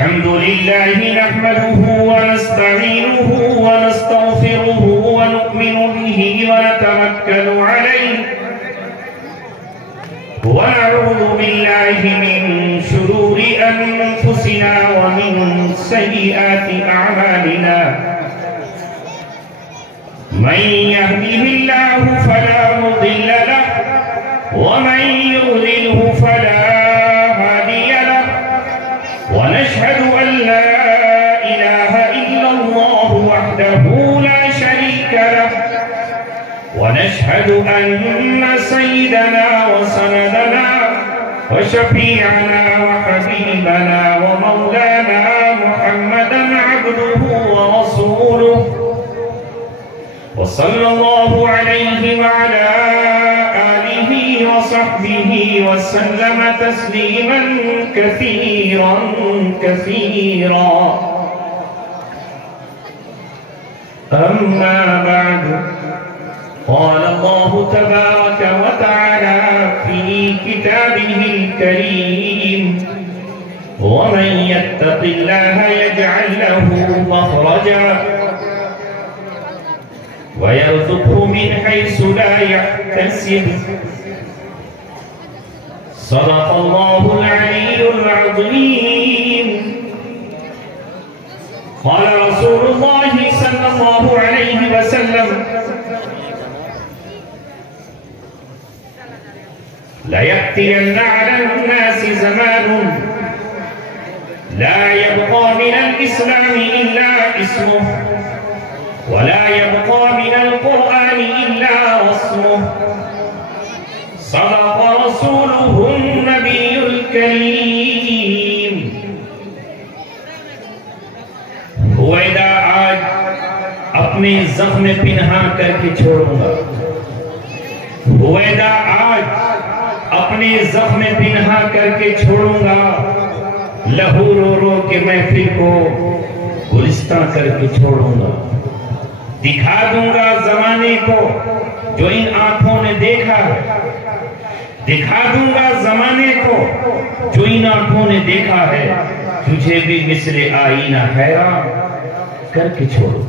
الحمد لله نحمده ونستعينه ونستغفره ونؤمن به ونتوكل عليه ونعوذ بالله من شرور أنفسنا ومن سيئات أعمالنا من يهده الله فلا مضل له ومن يضلله فلا هادي له ونشهد أن لا إله إلا الله وحده لا شريك له ونشهد أن سيدنا وسندنا وشفيعنا وحبيبنا ومولانا محمدا عبده ورسوله وصلى الله عليه وعلى آله وصحبه وسلم تسليما كثيرا كثيرا أما بعد قال الله تبارك وتعالى في كتابه الكريم ومن يتق الله يجعل له مخرجا ويرزقه من حيث لا يحتسب صدق الله العلي العظيم قال رسول الله صلى الله عليه وسلم ليأتين على الناس زمان لا يبقى من الإسلام إلا اسمه ولا يبقى من القرآن إلا رسمه صدق رسوله النبي الكريم ہوئیدہ آج اپنے زخم پنہا کر کے چھوڑوں گا ہوئیدہ آج اپنے زخم پنہا کر کے چھوڑوں گا لہو رو رو کے محفل کو گلستہ کر کے چھوڑوں گا دکھا دوں گا زمانے کو جو ان آنکھوں نے دیکھا ہے دکھا دوں گا زمانے کو جو ان آنکھوں نے دیکھا ہے تجھے بھی مثل آئینہ حیران کر کے چھوڑو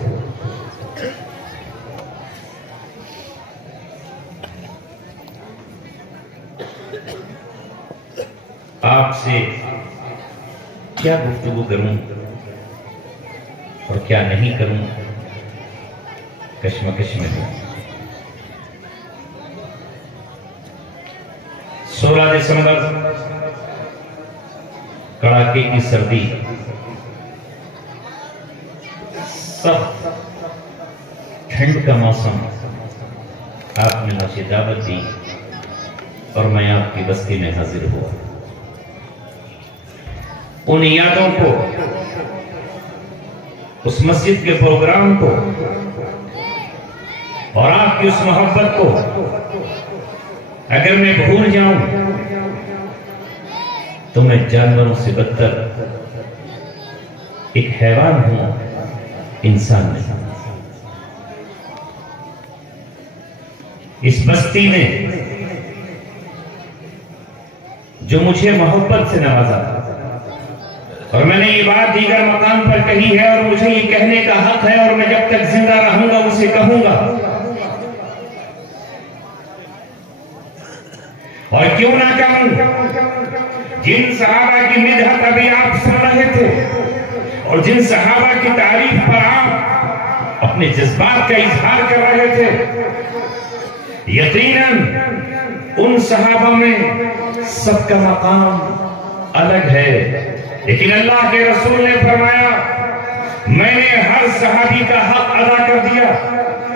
آپ سے کیا گفتگو کروں اور کیا نہیں کروں کشمکش میں ہوں 16 دسمبر کڑاکے کی سردی سخت ٹھنڈ کا موسم آپ نے مجھے دعوت دی اور میں آپ کی بستی میں حاضر ہوا ان یادوں کو اس مسجد کے پروگرام کو اور آپ کی اس محبت کو اگر میں بھول جاؤں تو میں جانوروں سے بدتر ایک حیوان ہوں انسان نہیں اس بستی میں جو مجھے محبت سے نوازا اور میں نے یہ بات دیگر مقام پر کہی ہے اور مجھے یہ کہنے کا حق ہے اور میں جب تک زندہ رہوں گا اسے کہوں گا اور کیوں نہ کہوں جن صحابہ کی مدحت ابھی آپ سن رہے تھے اور جن صحابہ کی تعریف پر آپ اپنے جذبات کا اظہار کر رہے تھے یقیناً ان صحابہ میں سب کا مقام الگ ہے لیکن اللہ کے رسول نے فرمایا میں نے ہر صحابی کا حق ادا کر دیا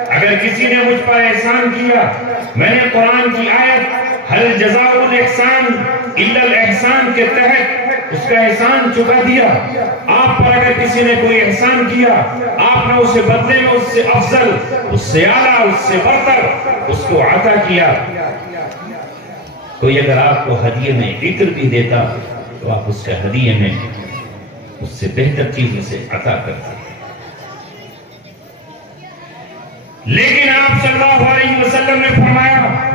اگر کسی نے مجھ پر احسان کیا میں نے قرآن کی آیت حل جزاء الاحسان الا الاحسان کے تحت اس کا احسان چکا دیا آپ پر اگر کسی نے کوئی احسان کیا آپ نے اسے بدلے میں اس سے افضل اس سے اعلیٰ اس سے برتر اس کو عطا کیا کوئی اگر آپ کو ہدیے میں عطر بھی دیتا تو آپ اس کا ہدیے میں اس سے بہتر چیز اسے عطا کرتے لیکن آپ صلی اللہ علیہ وسلم نے فرمایا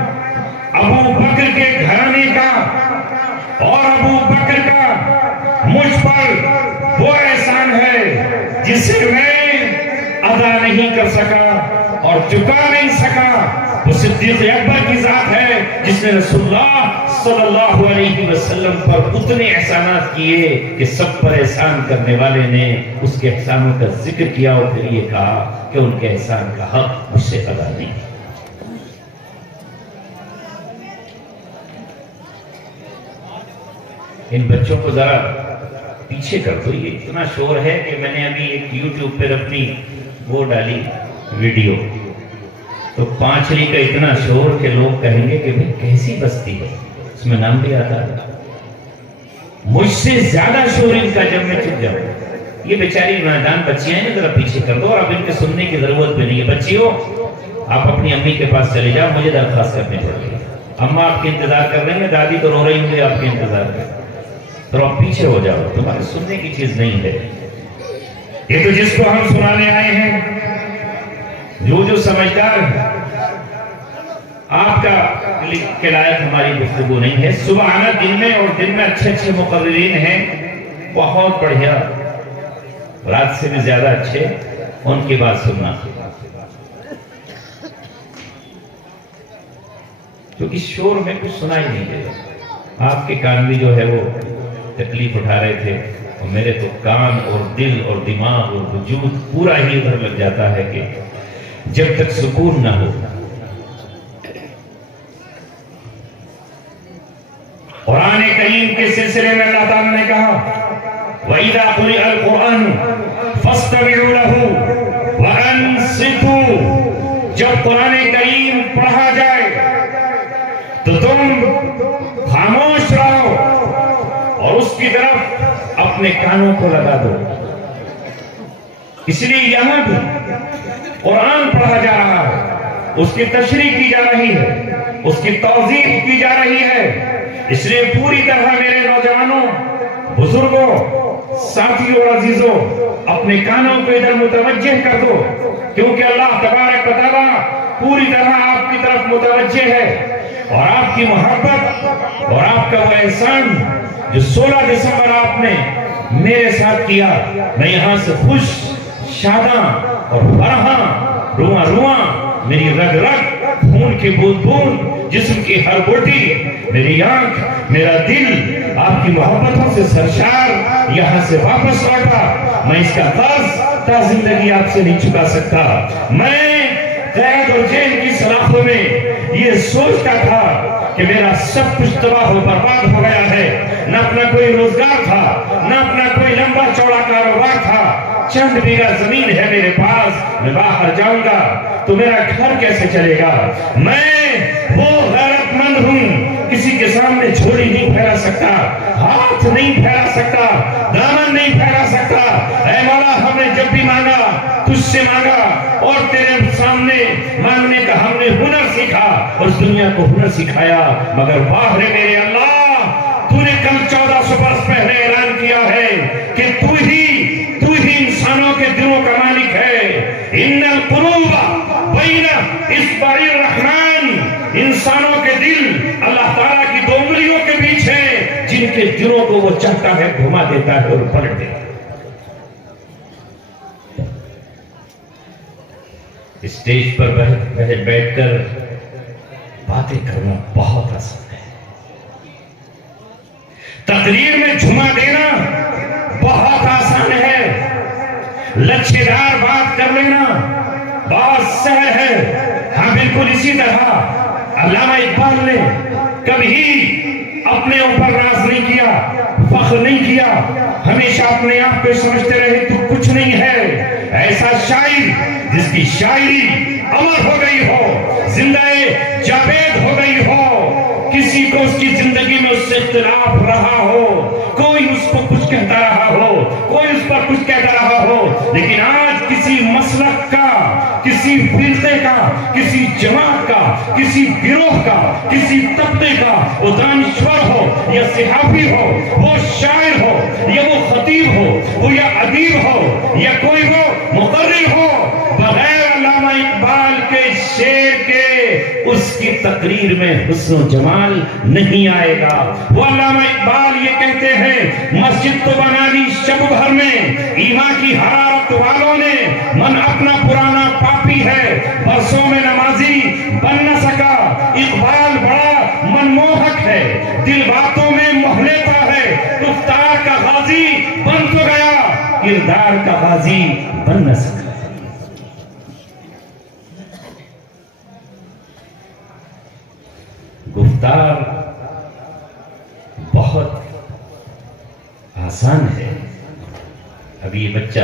ابو بکر کے گھرانے کا اور ابو بکر کا مجھ پر وہ احسان ہے جسے میں ادا نہیں کر سکا اور چکا نہیں سکا۔ وہ صدیق اکبر کی ذات ہے جس نے رسول اللہ صلی اللہ علیہ وسلم پر اتنے احسانات کیے کہ سب پر احسان کرنے والے نے اس کے احسانوں کا ذکر کیا اور پھر یہ کہا کہ ان کے احسان کا حق مجھ سے ادا نہیں۔ ان بچوں کو ذرا پیچھے کر دو، یہ اتنا شور ہے کہ میں نے ابھی ایک یوٹیوب پر اپنی وہ ڈالی ویڈیو، تو پانچری کا اتنا شور کہ لوگ کہیں گے کہ بھئی کیسی بستی ہے، اس میں نام بھی آتا ہے۔ مجھ سے زیادہ شور ان کا جب میں چپ جاؤں۔ یہ بیچاری نادان بچیاں ہیں، ذرا پیچھے کر دو، اور اب ان کے سننے کی ضرورت بھی نہیں ہے۔ بچیوں آپ اپنی امی کے پاس چلے جاؤ، مجھے درخواست کرنی پڑ رہی ہے۔ اماں آپ کی انتظار کر رہی ہیں، دادی تو رو رہی ہوں آپ کے انتظار کر، تو آپ پیچھے ہو جاؤ، تمہارے سننے کی چیز نہیں ہے۔ یہ تو جس کو ہم سنانے آئے ہیں، جو سمجھدار ہے، آپ کا کے لائق ہماری گفتگو نہیں ہے۔ سبحانہ دن میں اور دن میں اچھے اچھے مقررین ہیں، بہت بڑھیا، رات سے بھی زیادہ اچھے، ان کی بات سننا، کیونکہ شور میں کچھ سنا ہی نہیں دے رہا۔ آپ کے کان بھی جو ہے وہ تکلیف اٹھا رہے تھے، اور میرے تو کان اور دل اور دماغ اور وجود پورا ہی ادھر لگ جاتا ہے کہ جب تک سکون نہ ہو۔ قرآن کریم کے سلسلے میں اللہ تعالیٰ نے کہا وَإِذَا قُرِئَ الْقُرْآنُ فَاسْتَمِعُوا لَهُ وَأَنصِتُوا، جب قرآن کریم پڑھا جائے تو تم خاموش رہو اور اس کی طرف اپنے کانوں کو لگا دو۔ اس لیے یہاں بھی قرآن پڑھا جا رہا ہے، اس کی تشریح کی جا رہی ہے، اس کی توضیح کی جا رہی ہے۔ اس لیے پوری طرح میرے نوجوانوں، بزرگوں، ساتھیوں اور عزیزوں، اپنے کانوں کو ادھر متوجہ کر دو، کیونکہ اللہ تبارک و تعالیٰ پوری طرح آپ کی طرف متوجہ ہے، اور آپ کی محبت اور آپ کا وہ احسان جو 16 دسمبر آپ نے میرے ساتھ کیا، میں یہاں سے خوش، شاداں اور فرحاں، رواں رواں، میری رگ رگ، خون کی بوند بوند، جسم کی ہر بوٹی، میری آنکھ، میرا دل آپ کی محبتوں سے سرشار یہاں سے واپس لوٹا۔ میں اس کا قرض تا زندگی آپ سے نہیں چکا سکتا۔ میں قید اور جیل کی سلاخوں میں یہ سوچتا تھا کہ میرا سب کچھ تباہ و برباد ہو گیا ہے، نہ اپنا کوئی روزگار تھا، نہ اپنا کوئی لمبا چوڑا کاروبار تھا، چند بیگھہ زمین ہے میرے پاس، میں باہر جاؤں گا تو میرا گھر کیسے چلے گا؟ میں وہ غیرت مند ہوں، کسی کے سامنے جھولی نہیں پھیلا سکتا، ہاتھ نہیں پھیلا سکتا، دامن نہیں پھیلا سکتا۔ اے مولا، ہم نے جب بھی مانگا تجھ سے مانگا، اور تیرے سامنے مانگنے کا ہم نے ہنر سیکھا اور اس دنیا کو ہنر سکھایا، مگر واہ رے میرے اللہ، تو نے کل 1400 برس پہلے اعلان کیا ہے کہ تو ہی انسانوں کے دلوں کا مالک ہے۔ ان القلوب بین اصبع الرحمن، انسانوں کے دل اللہ تعالیٰ کی 2 انگلیوں کے بیچ ہیں، جن کے دلوں کو وہ چاہتا ہے گھما دیتا ہے اور پلٹ دیتا ہے۔ اسٹیج پر بیٹھ کر باتیں کرنا بہت آسان ہے، تقریر میں جھما دینا بہت آسان ہے، لچھے دار بات کر لینا بہت سہل ہے۔ ہاں بالکل اسی طرح علامہ اقبال نے کبھی اپنے اوپر راز نہیں کیا، فخر نہیں کیا، ہمیشہ اپنے آپ کو سمجھتے رہے تو کچھ نہیں ہے۔ ایسا شاعر جس کی شاعری امر ہو گئی ہو، زندہ جاوید ہو گئی ہو، کسی کو اس کی زندگی میں اس سے اختلاف رہا ہو، کوئی اس کو کچھ کہتا رہا ہو، کوئی اس پر کچھ کہتا رہا ہو، لیکن آج کسی مسلک کا، کسی فرقے کا، کسی جماعت کا، کسی گروہ کا، کسی طبقے کا، وہ دانشور ہو یا صحافی ہو، وہ شاعر ہو یا وہ خطیب ہو، وہ یا ادیب ہو یا کوئی وہ مقرر ہو، بغیر علامہ اقبال کے شعر کے اس کی تقریر میں حسن و جمال نہیں آئے گا۔ وہ علامہ اقبال یہ کہتے ہیں، مسجد تو بنا لی شب بھر میں، غازی بن تو گیا، کردار کا غازی بن نہ سکا۔ گفتار بہت آسان ہے۔ ابھی یہ بچہ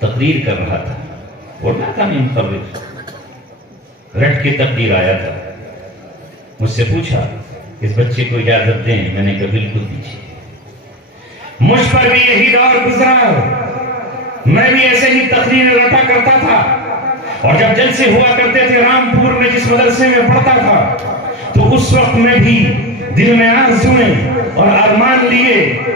تقریر کر رہا تھا، بولنا تھا نہیں مقرر، رٹ کے تقریر آیا تھا، مجھ سے پوچھا اس بچے کو اجازت دیں، میں نے کہا بالکل دیجیے۔ مجھ پر بھی یہی دور گزرا، میں بھی ایسے ہی تقریر رٹا کرتا تھا، اور جب جلسے ہوا کرتے تھے رامپور میں جس مدرسے میں پڑھتا تھا، تو اس وقت میں بھی دل میں آرزویں اور ارمان لیے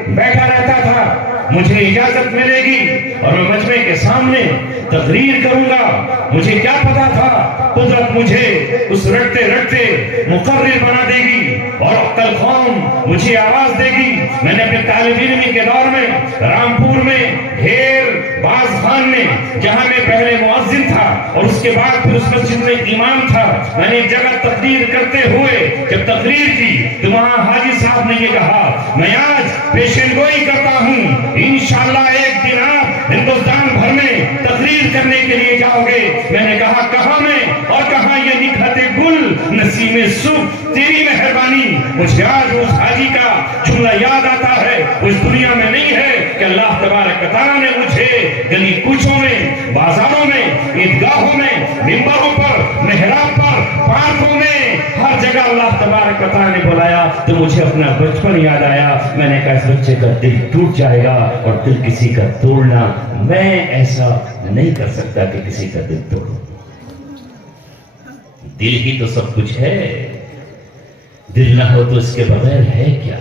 بیٹھا رہتا تھا، مجھے اجازت ملے گی اور میں مجمع کے سامنے تقریر کروں گا۔ مجھے کیا پتا تھا قدرت مجھے اس رٹتے رٹتے مقرر بنا دے گی اور کل قوم مجھے آواز دے گی۔ میں نے اپنے طالب علمی کے دور میں رامپور میں ڈھیر باز خان میں، جہاں میں پہلے مؤذن تھا اور اس کے بعد پھر اس مسجد میں امام تھا، میں نے ایک جگہ تقریر کرتے ہوئے جب تقریر کی تو وہاں حاجی صاحب نے یہ کہا، میں آج پیشن گوئی کرتا ہوں، انشاءاللہ ایک دن آپ ہندوستان بھر میں تقریر کرنے کے لیے جاؤ گے۔ میں نے کہا کہاں میں اور کہاں؟ یہ نکھت گل نسیم صبح تیری مہربانی۔ مجھے آج اس حاجی کا جملہ یاد آتا ہے، وہ اس دنیا میں نہیں ہے کہ اللہ تبارک و تعالیٰ نے مجھے گلی کوچوں میں، بازاروں میں، عیدگاہوں میں، منبروں پر، محراب پر، پارکوں میں، ہر جگہ اللہ تبارک و تعالیٰ نے بلایا تو مجھے اپنا بچپن یاد آیا۔ میں نے کہا اس بچے کا دل ٹوٹ جائے گا اور دل کسی کا توڑنا، میں ایسا نہیں کر سکتا کہ کسی کا دل توڑوں۔ دل ہی تو سب کچھ ہے، دل نہ ہو تو اس کے بغیر ہے کیا؟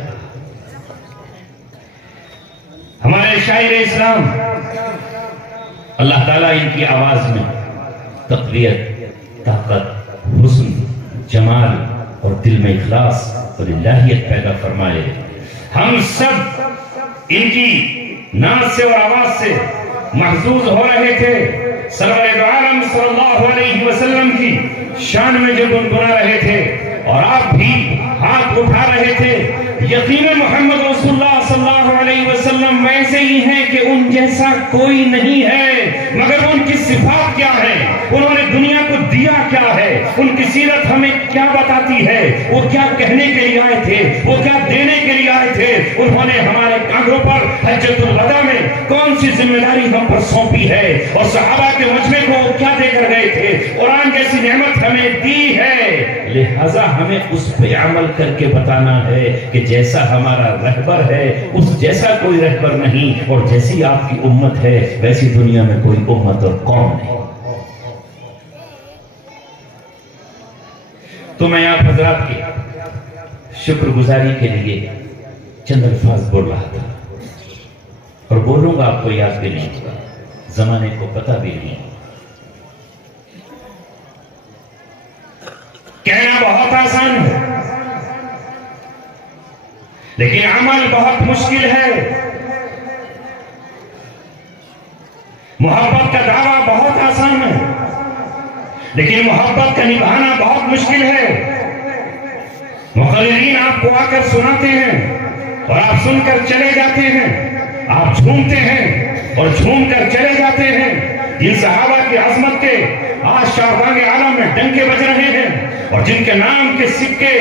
ہمارے شاعر اسلام اللہ تعالیٰ ان کی آواز میں تقویت، طاقت، حسن، جمال اور دل میں اخلاص اور الہیت پیدا فرمائے۔ ہم سب ان کی ناز سے اور آواز سے محظوظ ہو رہے تھے، سرور دو عالم صلی اللہ علیہ وسلم کی شان میں جو گنگنا رہے تھے، اور آپ بھی ہاتھ اٹھا رہے تھے۔ یقین محمد رسول اللہ صلی اللہ علیہ وسلم ویسے ہی ہیں کہ ان جیسا کوئی نہیں ہے، مگر ان کی صفات کیا ہے، انہوں نے دنیا کو دیا کیا ہے، ان کی سیرت ہمیں کیا بتاتی ہے، وہ کیا کہنے کے لیے آئے تھے، وہ کیا دینے کے لیے آئے تھے، انہوں نے ہمارے کاندھوں پر حجۃ الوداع میں کون سی ذمہ داری ہم پر سونپی ہے، اور صحابہ کے مجمع کو وہ کیا دے کر گئے تھے، قرآن جیسی نعمت ہمیں دی ہے، لہذا ہمیں اس پہ عمل کر کے بتانا ہے کہ جیسا ہمارا رہبر ہے اس جیسا کوئی رہبر نہیں، اور جیسی آپ کی امت ہے ویسی دنیا میں کوئی امت اور قوم نہیں۔ تو میں آپ حضرات کی شکر گزاری کے لیے چند الفاظ بول رہا تھا، اور بولوں گا، آپ کو یاد بھی نہیں ہوگا، زمانے کو پتہ بھی نہیں ہوگا۔ کہنا بہت آسان ہے لیکن عمل بہت مشکل ہے۔ محبت کا دعویٰ بہت آسان ہے لیکن محبت کا نبھانا بہت مشکل ہے۔ مقررین آپ کو آ کر سناتے ہیں اور آپ سن کر چلے جاتے ہیں، آپ جھومتے ہیں اور جھوم کر چلے جاتے ہیں۔ جن صحابہ کی عظمت کے آج شاہدان عالم میں ڈنکے بج رہے ہیں اور جن کے نام کے سکے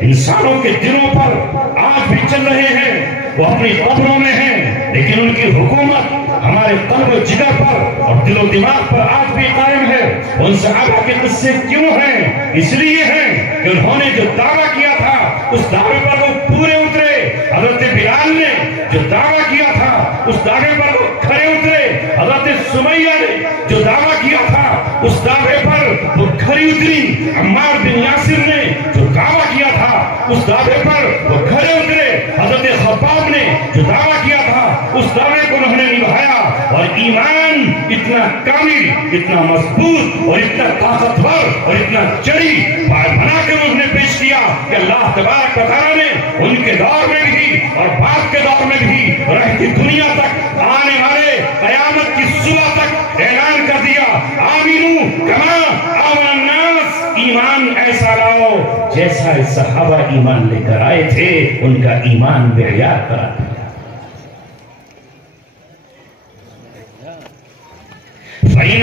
انسانوں کے دلوں پر آج بھی چل رہے ہیں، وہ اپنی قبروں میں ہیں لیکن ان کی حکومت ہمارے قلب و جگر پر اور دل و دماغ پر آج بھی قائم ہے۔ ان صحابہ کے قصے کیوں ہیں؟ اس لیے ہیں کہ انہوں نے جو دعویٰ کیا تھا اس دعوے پر وہ پورے اترے۔ حضرت بلال نے جو دعویٰ کیا تھا اس دعوے پر وہ کھڑے اترے۔ حضرت سمیہ نے جو دعویٰ کیا تھا اس دعوے پر وہ کھڑی اتری۔ عمار بن یاسر نے جو دعویٰ کیا تھا اس دعوے پر وہ کھڑے اترے۔ حضرت خباب نے جو دعویٰ کیا تھا اس دعوے کو انہوں نے نبھایا، اور ایمان اتنا کامل، اتنا مضبوط اور اتنا طاقتور اور اتنا جڑی بنا کے انہوں نے پیش کیا کہ اللہ تبارک و تعالیٰ نے ان کے دور میں بھی اور بعد کے دور میں بھی رہتی دنیا تک آنے والے قیامت کی صبح تک اعلان کر دیا، آمینو کما آمن الناس، ایمان ایسا لاؤ جیسا صحابہ ایمان لے کر آئے تھے، ان کا ایمان معیار قرار دیا۔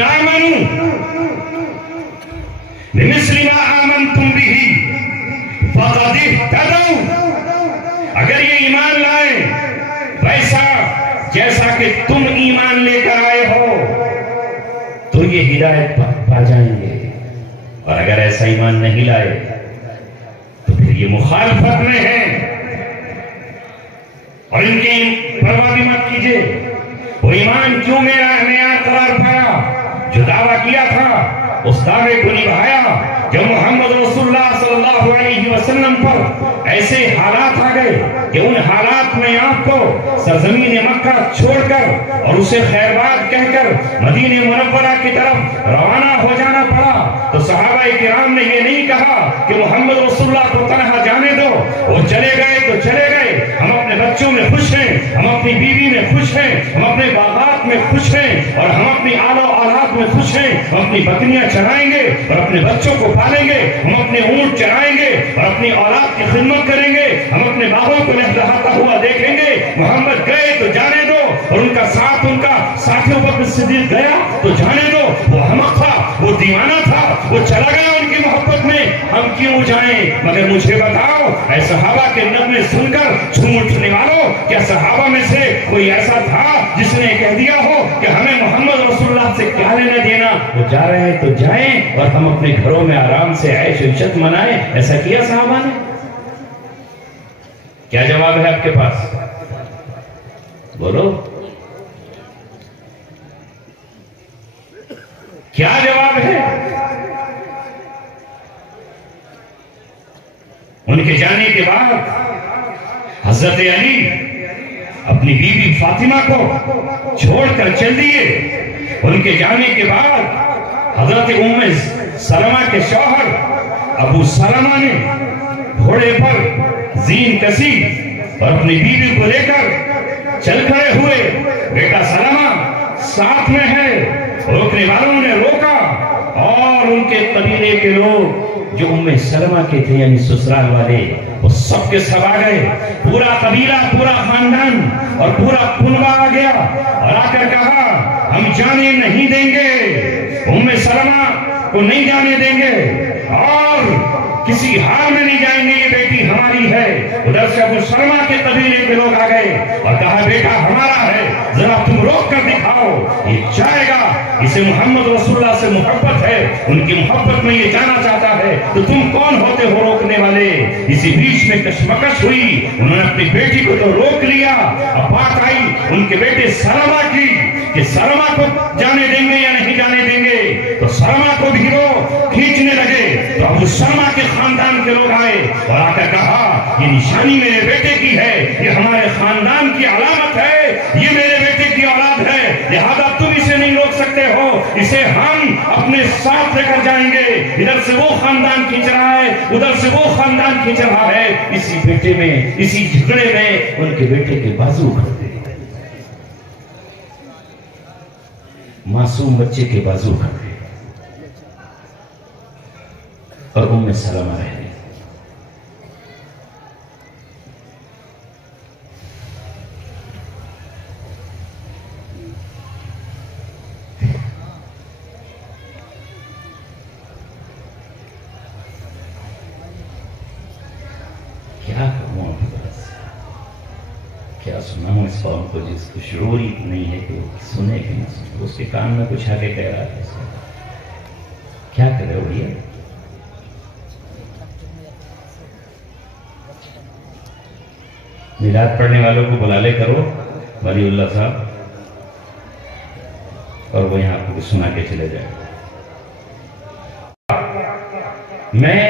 آمنوا بمثل ما آمنتم به فقد اهتدوا، اگر یہ ایمان لائیں ویسا جیسا کہ تم ایمان لے کر آئے ہو تو یہ ہدایت پا جائیں گے، اور اگر ایسا ایمان نہیں لائے تو پھر یہ مخالفت میں ہیں۔ اور ان کی پرواہ بھی مت کیجئے، وہ ایمان کیوں میرا معیار قرار پایا؟ جو دعویٰ کیا تھا اس دعوے کو نبھایا۔ جب محمد رسول اللہ صلی اللہ علیہ وسلم پر ایسے حالات آ گئے کہ ان حالات میں آپ کو سرزمین مکہ چھوڑ کر اور اسے خیرباد کہہ کر مدینہ منورہ کی طرف روانہ ہو جانا پڑا، تو صحابہ کرام نے یہ نہیں کہا کہ محمد رسول اللہ کو تنہا جانے دو، وہ چلے گئے تو چلے گئے، ہم اپنے بچوں میں خوش ہیں، ہم اپنی بیوی میں خوش ہیں، ہم اپنے باغات میں خوش ہیں، اور ہم اپنی آل و اولاد میں خوش ہیں، ہم اپنی بکریاں چرائیں گے اور اپنے بچوں کو پالیں گے، ہم اپنے اونٹ چرائیں گے اور اپنی اولاد کی خدمت کریں گے، ہم اپنے باغوں کو لہلہاتا ہوا دیکھیں گے۔ محمد گئے تو جانے دو، اور ان کا ساتھ ان کا ساتھی ابوبکر صدیق گیا تو جانے دو، وہ احمق تھا، وہ دیوانہ تھا، وہ چلا گیا ان کی محبت میں، ہم کیوں جائیں؟ مگر مجھے بتاؤ اے صحابہ کے نغمے سن کر جھوم اٹھنے والوں، کیا صحابہ میں سے کوئی ایسا تھا جس نے کہہ دیا ہو کہ ہمیں محمد رسول اللہ سے کیا لینا دینا، وہ جا رہے ہیں تو جائیں اور ہم اپنے گھروں میں آرام سے عیش و عشرت منائیں؟ ایسا کیا صحابہ نے؟ کیا جواب ہے آپ کے پاس؟ بولو، کیا جواب ہے؟ ان کے جانے کے بعد حضرت علی اپنی بیوی فاطمہ کو چھوڑ کر چل دیے۔ ان کے جانے کے بعد حضرت ام سلمہ کے شوہر ابو سلمہ نے گھوڑے پر زین کسی اور اپنی بیوی کو لے کر چل کھڑے ہوئے۔ بیٹا سلمہ ساتھ میں ہے، روکنے والوں نے روکا، اور ان کے قبیلے کے لوگ جو ام سلمہ کے تھے یعنی سسرال والے، وہ سب کے سب آ گئے، پورا قبیلہ، پورا خاندان اور پورا کنبہ آ گیا، اور آ کر کہا ہم جانے نہیں دیں گے، ام سلمہ کو نہیں جانے دیں گے، اور کسی حال میں نہیں جائیں گے، یہ بیٹی ہماری ہے۔ ادھر سے ابو سلمہ کے قبیلے کے لوگ آ گئے اور کہا بیٹا ہمارا ہے، ذرا تم روک کر دکھاؤ، یہ جائے گا، اسے محمد رسول اللہ سے محبت ہے، ان کی محبت میں یہ جانا چاہتا ہے، تو تم کون ہوتے ہو روکنے والے؟ اسی بیچ میں کشمکش ہوئی، انہوں نے اپنی بیٹی کو تو روک لیا، اب بات آئی ان کے بیٹے سلمہ کی کہ سلمہ کو جانے دیں گے یا نہیں جانے دیں گے، تو سلمہ کو بھی وہ کھینچنے لگے، تو ابو سلمہ کے خاندان کے لوگ آئے اور آ کر کہا یہ نشانی میرے بیٹے کی ہے، یہ ہمارے خاندان کی علامت ہے، یہ میرے بیٹے کی اولاد ہے، لہذا تم اسے نہیں روک سکتے ہو، اسے ہم اپنے ساتھ لے کر جائیں گے۔ ادھر سے وہ خاندان کھینچ رہا ہے، ادھر سے وہ خاندان کھینچ رہا ہے، اسی بیٹے میں، اسی جھگڑے میں ان کے بیٹے کے بازو کھڑے، معصوم بچے کے بازو کھڑے، اور ام سلمہ رہ گئی۔ کیا کہوں آپ کے پاس، کیا سناؤں اس قوم کو جس کو شعور ہی نہیں ہے کہ وہ سنے کہ نہ سنے، اس کے کان میں کچھ آ کے کہہ رہا ہے، کیا کرے اڑیا؟ میلاد پڑھنے والوں کو بلا لے کرو، ولی اللہ صاحب، اور وہ یہاں کو سنا کے چلے جائے۔ میں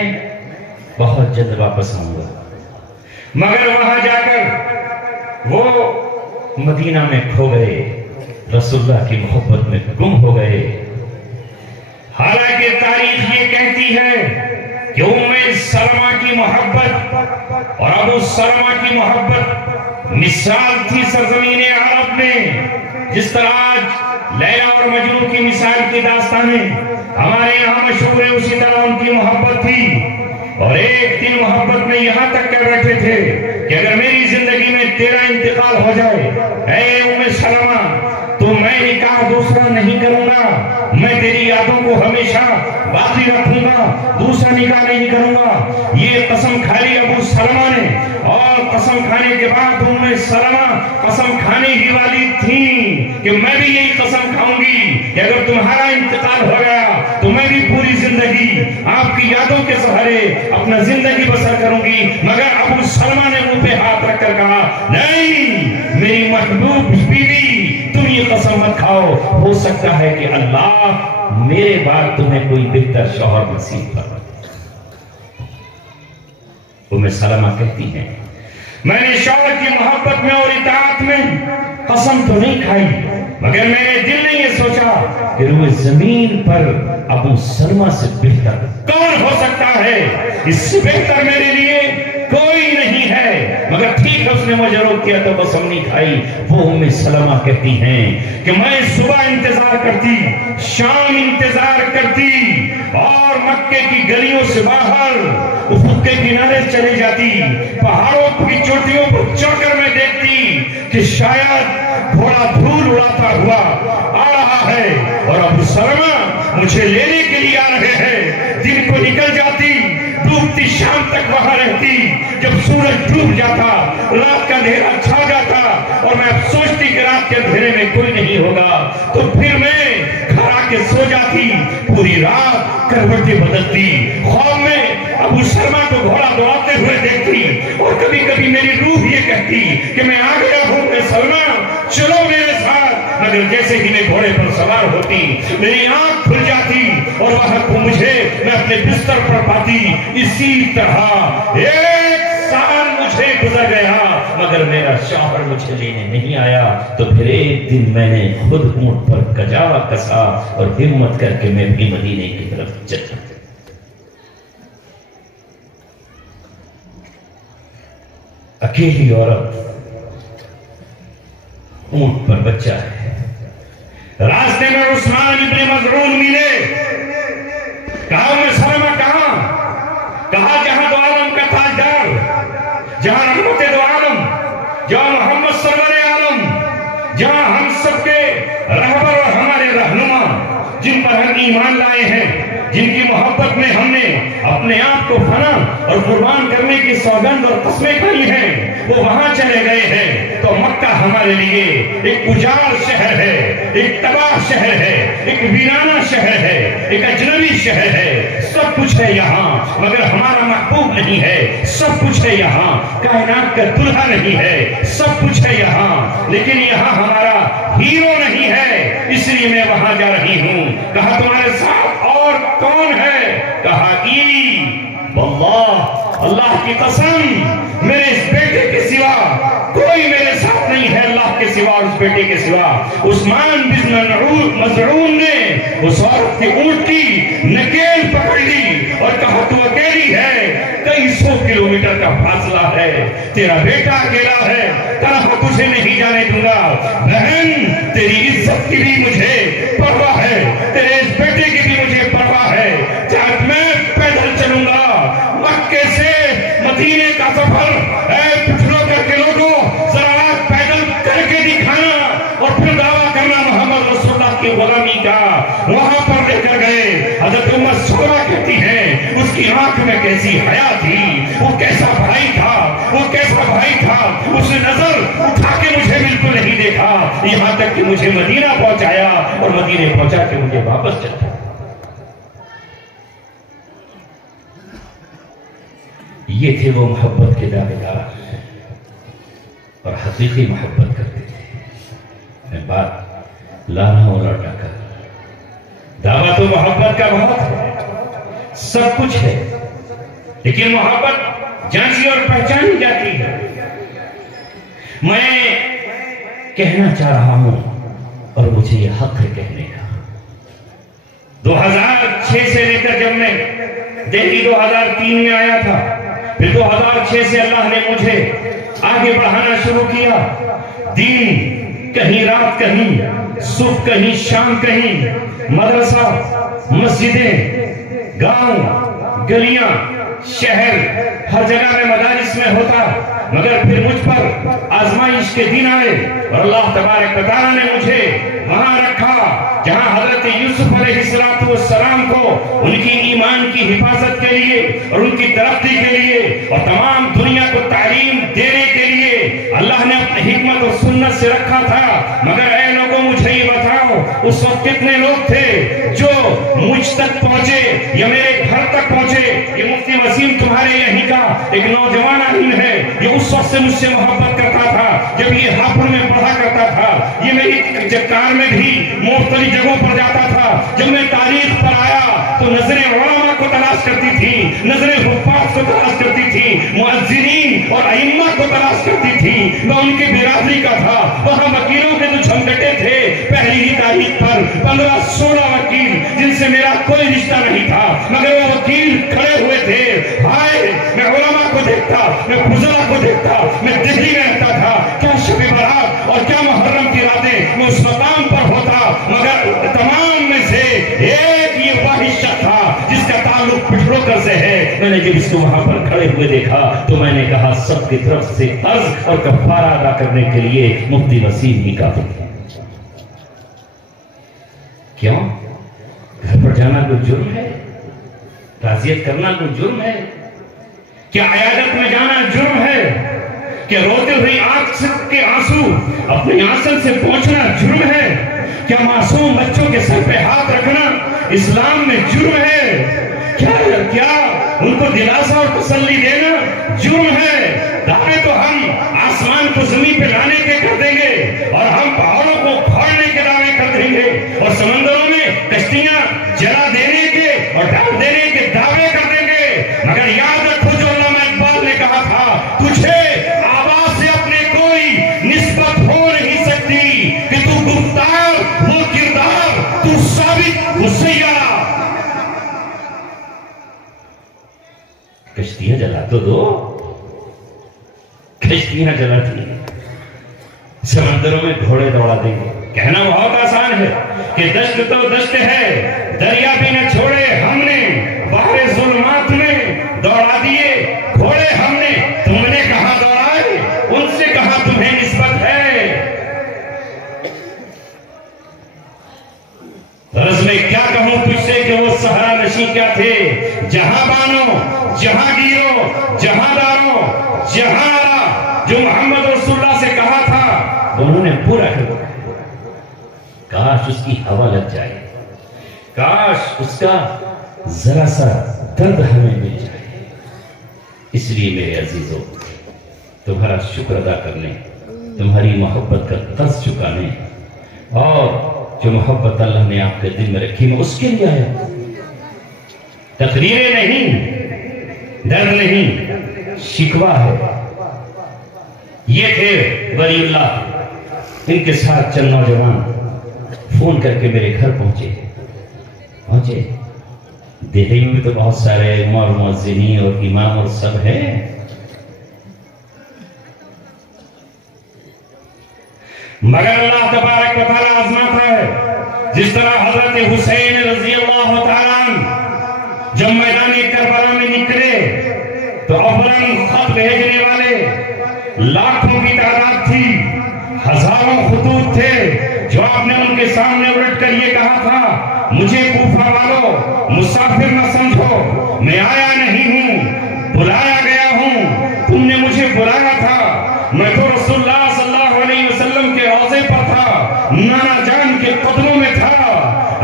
بہت جلد واپس آؤں گا، مگر وہاں جا کر وہ مدینہ میں کھو گئے، رسول اللہ کی محبت میں گم ہو گئے۔ حالانکہ تاریخ یہ کہتی ہے کہ ام سلمہ کی محبت اور ابو سلمہ کی محبت مثال تھی سرزمین عرب میں، جس طرح آج لیلا اور مجنون کی مثال کی داستانیں ہمارے یہاں مشہور ہے، اسی طرح ان کی محبت تھی۔ اور ایک دن محبت میں یہاں تک کر بیٹھے تھے کہ اگر میری زندگی میں تیرا انتقال ہو جائے اے ام سلمہ تو میں نکاح دوسرا نہیں کروں گا، میں یادوں کو ہمیشہ باقی رکھوں گا، دوسرا نکاح نہیں کروں گا۔ یہ قسم کھا لی ابو سلمہ نے، اور قسم کھانے کے بعد ام سلمہ قسم کھانے ہی والی تھیں کہ میں بھی یہی قسم کھاؤں گی کہ اگر تمہارا انتقال ہو گیا تو میں بھی پوری زندگی آپ کی یادوں کے سہارے اپنا زندگی بسر کروں گی۔ مگر ابو سلمہ نے منہ پہ ہاتھ رکھ کر کہا، نہیں میری محبوب بیوی، تم یہ قسم مت کھاؤ، ہو سکتا ہے کہ اللہ میرے بعد تمہیں کوئی بہتر شوہر نصیب کرے۔ ام سلمہ کہتی ہیں، میں نے شوہر کی محبت میں اور اطاعت میں قسم تو نہیں کھائی، مگر میں نے دل میں یہ سوچا کہ روئے زمین پر ابو سلمہ سے بہتر کون ہو سکتا ہے، اس سے بہتر میرے لیے کوئی نہیں ہے۔ مگر ٹھیک ہے، اس نے مجھے روک کیا تو قسم نہیں کھائی۔ وہ ام سلمہ کہتی ہیں کہ میں صبح انتظار کرتی، شام انتظار کرتی، اور مکے کی گلیوں سے باہر افق کے کنارے چلے جاتی، پہاڑوں کی چوٹیوں پر چڑھ کر میں دیکھتی کہ شاید گھوڑا دھول اڑاتا ہوا آ رہا ہے اور ابو سلمہ مجھے لینے کے لیے آ رہے ہیں۔ دن کو نکل جاتی، ڈوبتی شام تک وہاں رہتی، جب سورج ڈوب جاتا، رات کا اندھیرا چھا جاتا اور میں اب سوچتی کہ رات کے اندھیرے میں کوئی نہیں ہوگا، تو پھر میں گھر آ کے سو جاتی، پوری رات کروٹیں بدلتی، خواب میں ابو سلمہ کو گھوڑا دوڑاتے ہوئے دیکھتی، اور کبھی کبھی میری روح یہ کہتی کہ میں آ گیا ہوں اے سلمہ، چلو میرے ساتھ۔ مگر جیسے ہی میں گھوڑے پر سوار ہوتی، میری آنکھ کھل جاتی اور وہاں کو میں اپنے بستر پر پاتی۔ اسی طرح ایک سال مجھے گزر گیا، مگر میرا شوہر مجھے لینے نہیں آیا۔ تو پھر ایک دن میں نے خود اونٹ پر کجاوا کسا اور ہمت کر کے میں بھی مدینے کی طرف چلا۔ اکیلی عورت، اونٹ پر بچہ ہے۔ راستے میں عثمان ابن مظعون ملے، کہا ام سلمہ کہاں؟ کہا جہاں دو عالم کا تاجدار، جہاں رحمت دو عالم، جہاں محمد سرور عالم، جہاں ہم سب کے رہبر اور ہمارے رہنما، جن پر ہم ایمان لائے ہیں، جن کی محبت میں ہم نے اپنے آپ کو فنا اور قربان کرنے کی سوگند اور قسمیں کھائی ہیں، وہ وہاں چلے گئے ہیں۔ تو مکہ ہمارے لیے ایک اجاڑ شہر ہے، ایک تباہ شہر ہے، ایک ویرانہ شہر ہے، ایک اجنبی شہر ہے۔ سب کچھ ہے یہاں مگر ہمارا محبوب نہیں ہے، سب کچھ ہے یہاں کائنات کا دلہا نہیں ہے، سب کچھ ہے یہاں لیکن یہاں ہمارا ہیرو نہیں ہے، اس لیے میں وہاں جا رہی ہوں۔ کہا تمہارے ساتھ اور کون ہے؟ کہا واللہ، اللہ کی قسم، میرے اس بیٹے کے سوا کوئی میرے ساتھ نہیں ہے، اللہ کے سوا اور اس بیٹے کے سوا۔ عثمان بن مظعون نے اس عورت کی اونٹ کی نکیل پکڑ لی اور کہا تو اکیلی ہے، کئی سو کلومیٹر کا فاصلہ ہے، تیرا بیٹا اکیلا ہے، طرح تجھے نہیں جانے دوں گا۔ بہن، تیری عزت کی بھی مجھے پرواہ ہے، تیرے اس بیٹے کی بھی مجھے پرواہ ہے، چاہے میں پیدل چلوں گا مکے سے مدینے کا سفر، اے پچھلو کر کے لوگوں ذرا پیدل کر کے دکھانا اور پھر دعویٰ کرنا محمد رسول اللہ کی غلامی کا۔ وہاں پر لے کر گئے، حضرت ام سلمہ کہتی ہیں اس کی آنکھ میں کیسی حیا تھی، وہ کیسا بھائی تھا، وہ کیسا بھائی تھا، اس نے نظر اٹھا کے مجھے بالکل نہیں دیکھا، یہاں تک کہ مجھے مدینہ پہنچایا اور مدینے پہنچا کے مجھے واپس چلا۔ یہ تھے وہ محبت کے دعوے دار اور حقیقی محبت کرتے تھے۔ میں بات لا رہا ہوں لوٹا کر، دعویٰ تو محبت کا بہت ہے، سب کچھ ہے، لیکن محبت جانچی اور پہچانی جاتی ہے۔ میں کہنا چاہ رہا ہوں اور مجھے یہ حق ہے کہنے کا۔ 2006 سے لے کر جب میں دہلی 2003 میں آیا تھا، پھر 2006 سے اللہ نے مجھے آگے بڑھانا شروع کیا، دین کہیں رات کہیں، صبح کہیں شام کہیں، مدرسہ، مسجدیں، گاؤں، گلیاں، شہر، ہر جگہ میں مدارس میں ہوتا، مگر پھر مجھ پر آزمائش کے دن آئے اور اللہ تبارک و تعالیٰ نے مجھے وہاں رکھا جہاں حضرت یوسف علیہ السلام کو ان کی ایمان کی حفاظت کے لیے اور ان کی ترقی کے لیے اور تمام دنیا کو تعلیم دینے کے لیے اللہ نے اپنی حکمت اور سنت سے رکھا تھا. مگر اے لوگوں مجھے یہ بتاؤ اس وقت کتنے لوگ تھے جو مجھ تک پہنچے یا میرے گھر تک پہنچے. یہ مفتی وسیم تمہارے یہیں کا ایک نوجوان عالم ہے, یہ اس وقت سے مجھ سے محبت کرتا تھا جب یہ ہاپڑ میں پڑھا کرتا تھا. یہ میری کار میں بھی مختلف جگہوں پر جاتا تھا. جب میں تاریخ پر آیا تو نظریں علماء کو تلاش کرتی تھی, نظریں حفاظ کو تلاش کرتی تھی, مؤذنین اور ائمہ کو تلاش کرتی تھی. میں ان کی برادری کا تھا. وہاں وکیلوں کے جو جھمگٹے تھے پہلی ہی تاریخ پر 15-16 وکیل جن سے میرا کوئی رشتہ نہیں تھا, مگر وہ وکیل کھڑے ہوئے تھے. ہائے میں علماء کو دیکھتا, میں فضلاء کو دیکھتا, میں دہلی میں رہتا تھا. کیا شب برات اور کیا محرم کی راتیں میں اس مقام پر ہوتا, مگر تمام میں سے ایک یہ واحد شخص تھا جس کا تعلق پٹھروکر سے ہے. میں نے جب اس کو وہاں پر کھڑے ہوئے دیکھا تو میں نے کہا سب کی طرف سے قرض اور کفارہ ادا کرنے کے لیے مفتی وسیم ہی کافی ہے. کیوں؟ گھر پر جانا کوئی جرم ہے؟ تعزیت کرنا کوئی جرم ہے؟ کیا عیادت میں جانا جرم ہے؟ کہ روتے ہوئی آنکھ کے آنسو اپنی آنسل سے پہنچنا جرم ہے؟ کیا معصوم بچوں کے سر پہ ہاتھ رکھنا اسلام میں جرم ہے؟ کیا ان کو دلاسا اور تسلی دینا جرم ہے؟ دعوے تو ہم آسمان کو زمین پہ لانے کے کر دیں گے اور ہم پہاڑوں کو پھاڑنے کے دعوے کر دیں گے اور سمندروں میں کشتیاں جلا دینے کے اور ڈال دینے کے دعوے کر دیں گے. مگر یاد رکھو جو علامہ اقبال نے کہا تھا, تجھے آواز سے اپنے کوئی نسبت ہو نہیں سکتی کہ تو گفتار وہ کردار تو ثابت وہ سیارہ. کشتیاں جلا تو دو, کشتیاں جلاتی سمندروں میں گھوڑے دوڑا دیں گے. کہنا بہت آسان ہے کہ دشت تو دشت ہے, دریا بھی نہ چھوڑے ہم نے, باہر ظلمات میں دوڑا دیے گھوڑے ہم نے. تم نے کہاں دوڑائے, ان سے کہاں تمہیں نسبت ہے. غرض میں کیا کہوں تجھ سے کہ وہ صحرا نشی کیا تھے, جہاں بانو, جہاں گیرو, جہاں دارو, جہاں آرا, جو محمد رسول اللہ سے کہا تھا وہ انہوں نے پورا کر دیا. کاش اس کی ہوا لگ جائے, کاش اس کا ذرا سا درد ہمیں مل جائے. اس لیے میرے عزیزوں تمہارا شکر ادا کرنے, تمہاری محبت کا قرض چکانے اور جو محبت اللہ نے آپ کے دل میں رکھی میں اس کے لیے آیا. تقریریں نہیں, درد نہیں, شکوہ ہے. یہ تھے ولی اللہ, ان کے ساتھ چند نوجوان فون کر کے میرے گھر پہنچے. دہلی میں بھی تو بہت سارے عمر مؤذنین اور امام اور سب ہیں. مگر اللہ تبارک و تعالیٰ آزماتا ہے. جس طرح حضرت حسین رضی اللہ تعالیٰ عنہ جب میدان کربلا میں نکلے تو اولاً خط بھیجنے والے لاکھوں کی تعداد تھی, ہزاروں خطوط تھے جو آپ نے ان کے سامنے الٹ کر یہ کہا تھا, مجھے کوفہ والو مسافر نہ سمجھو, میں آیا نہیں ہوں, بلایا گیا ہوں. تم نے مجھے بلایا تھا, میں تو رسول اللہ صلی اللہ علیہ وسلم کے روضے پر تھا, نانا جان کے قدموں میں تھا,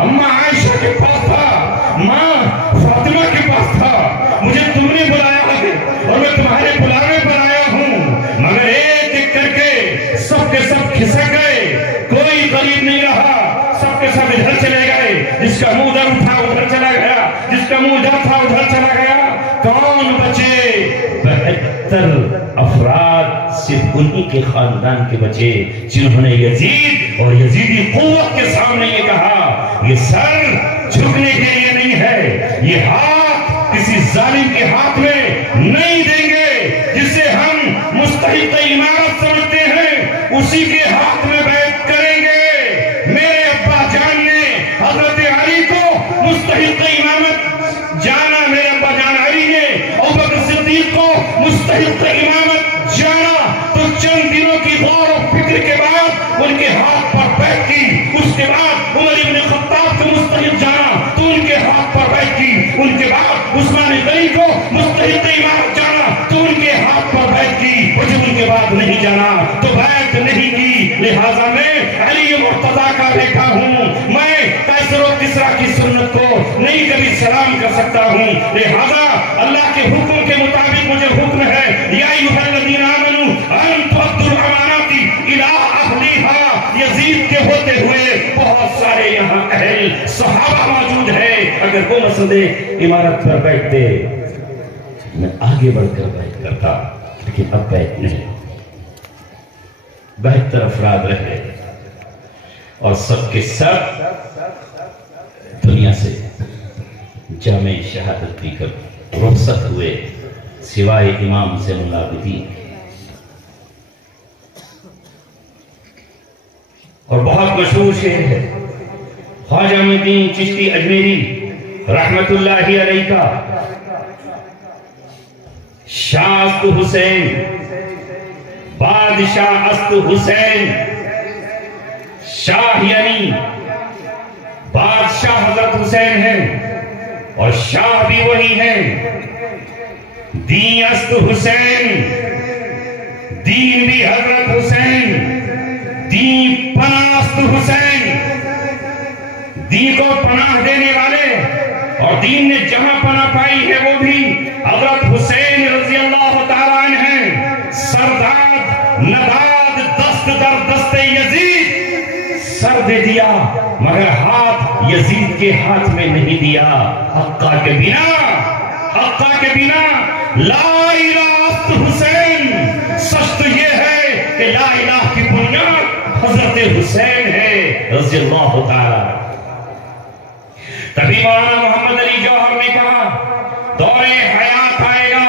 اماں عائشہ کے پاس تھا, ماں فاطمہ کے پاس تھا. مجھے تم نے بلایا ہے اور میں تمہارے بلانے پر آیا ہوں. مگر ایک ایک کر کے سب کے سب کھسک گئے, کوئی غریب نہیں رہا, سب کے سب ادھر چلے گئے. جس کا منہ ادھر تھا ادھر چلا گیا, جس کا منہ ادھر تھا ادھر چلا گیا. کون بچے؟ 72 افراد صرف انہی کے خاندان کے بچے جنہوں نے یزید اور یزیدی قوت کے سامنے یہ کہا, یہ سر جھکنے کے لیے نہیں ہے, یہ ہاتھ کسی ظالم کے ہاتھ میں نہیں دیں گے. جسے ہم مستحق امارت سمجھتے ہیں اسی کے ہاتھ میں بیعت کریں گے. میرے ابا جان نے حضرت علی کو مستحق امامت جانا, میرے ابا جان علی نے ابوبکر صدیق کو مستحق امامت جانا. علی مرتضیٰ کا بیٹا ہوں، میں قیصر و کسریٰ کی سنت کو نہیں کبھی سلام کر سکتا ہوں، لہذا اللہ کے حکم کے مطابق مجھے حکم ہے یا ایھا الذین آمنوا ان تؤدوا الامانات الی اہلھا۔ یزید کے ہوتے ہوئے بہت سارے یہاں اہل صحابہ موجود ہیں، اگر وہ مسجد عمارت پر بیٹھتے میں آگے بڑھ کر بیعت کرتا، لیکن اب بیعت نہیں، بہتر افراد رہے اور سب کے سب دنیا سے جامع شہادت دی کر رخصت ہوئے سوائے امام زین العابدین۔ اور بہت مشہور شعر ہے خواجہ معین الدین چشتی اجمیری رحمت اللہ علیہ کا، شاہ است حسین بادشاہ است حسین، شاہ یعنی بادشاہ حضرت حسین ہے اور شاہ بھی وہی ہے، دین است حسین، دین بھی حضرت حسین، دین پناہ است حسین، دین کو پناہ دینے والے اور دین نے جہاں پناہ پائی ہے وہ بھی حضرت حسین رضی اللہ تعالیٰ عنہ ہیں۔ سرداد نباد دست در دست یزید، سر دے دیا مگر ہاتھ یزید کے ہاتھ میں نہیں دیا، حقہ کے بنا لا الہ است حسین، سچ تو یہ ہے کہ لا الہ کی بنیاد حضرت حسین ہے رضی اللہ تعالیٰ۔ تبھی مولانا محمد علی جوہر نے کہا دور حیات آئے گا،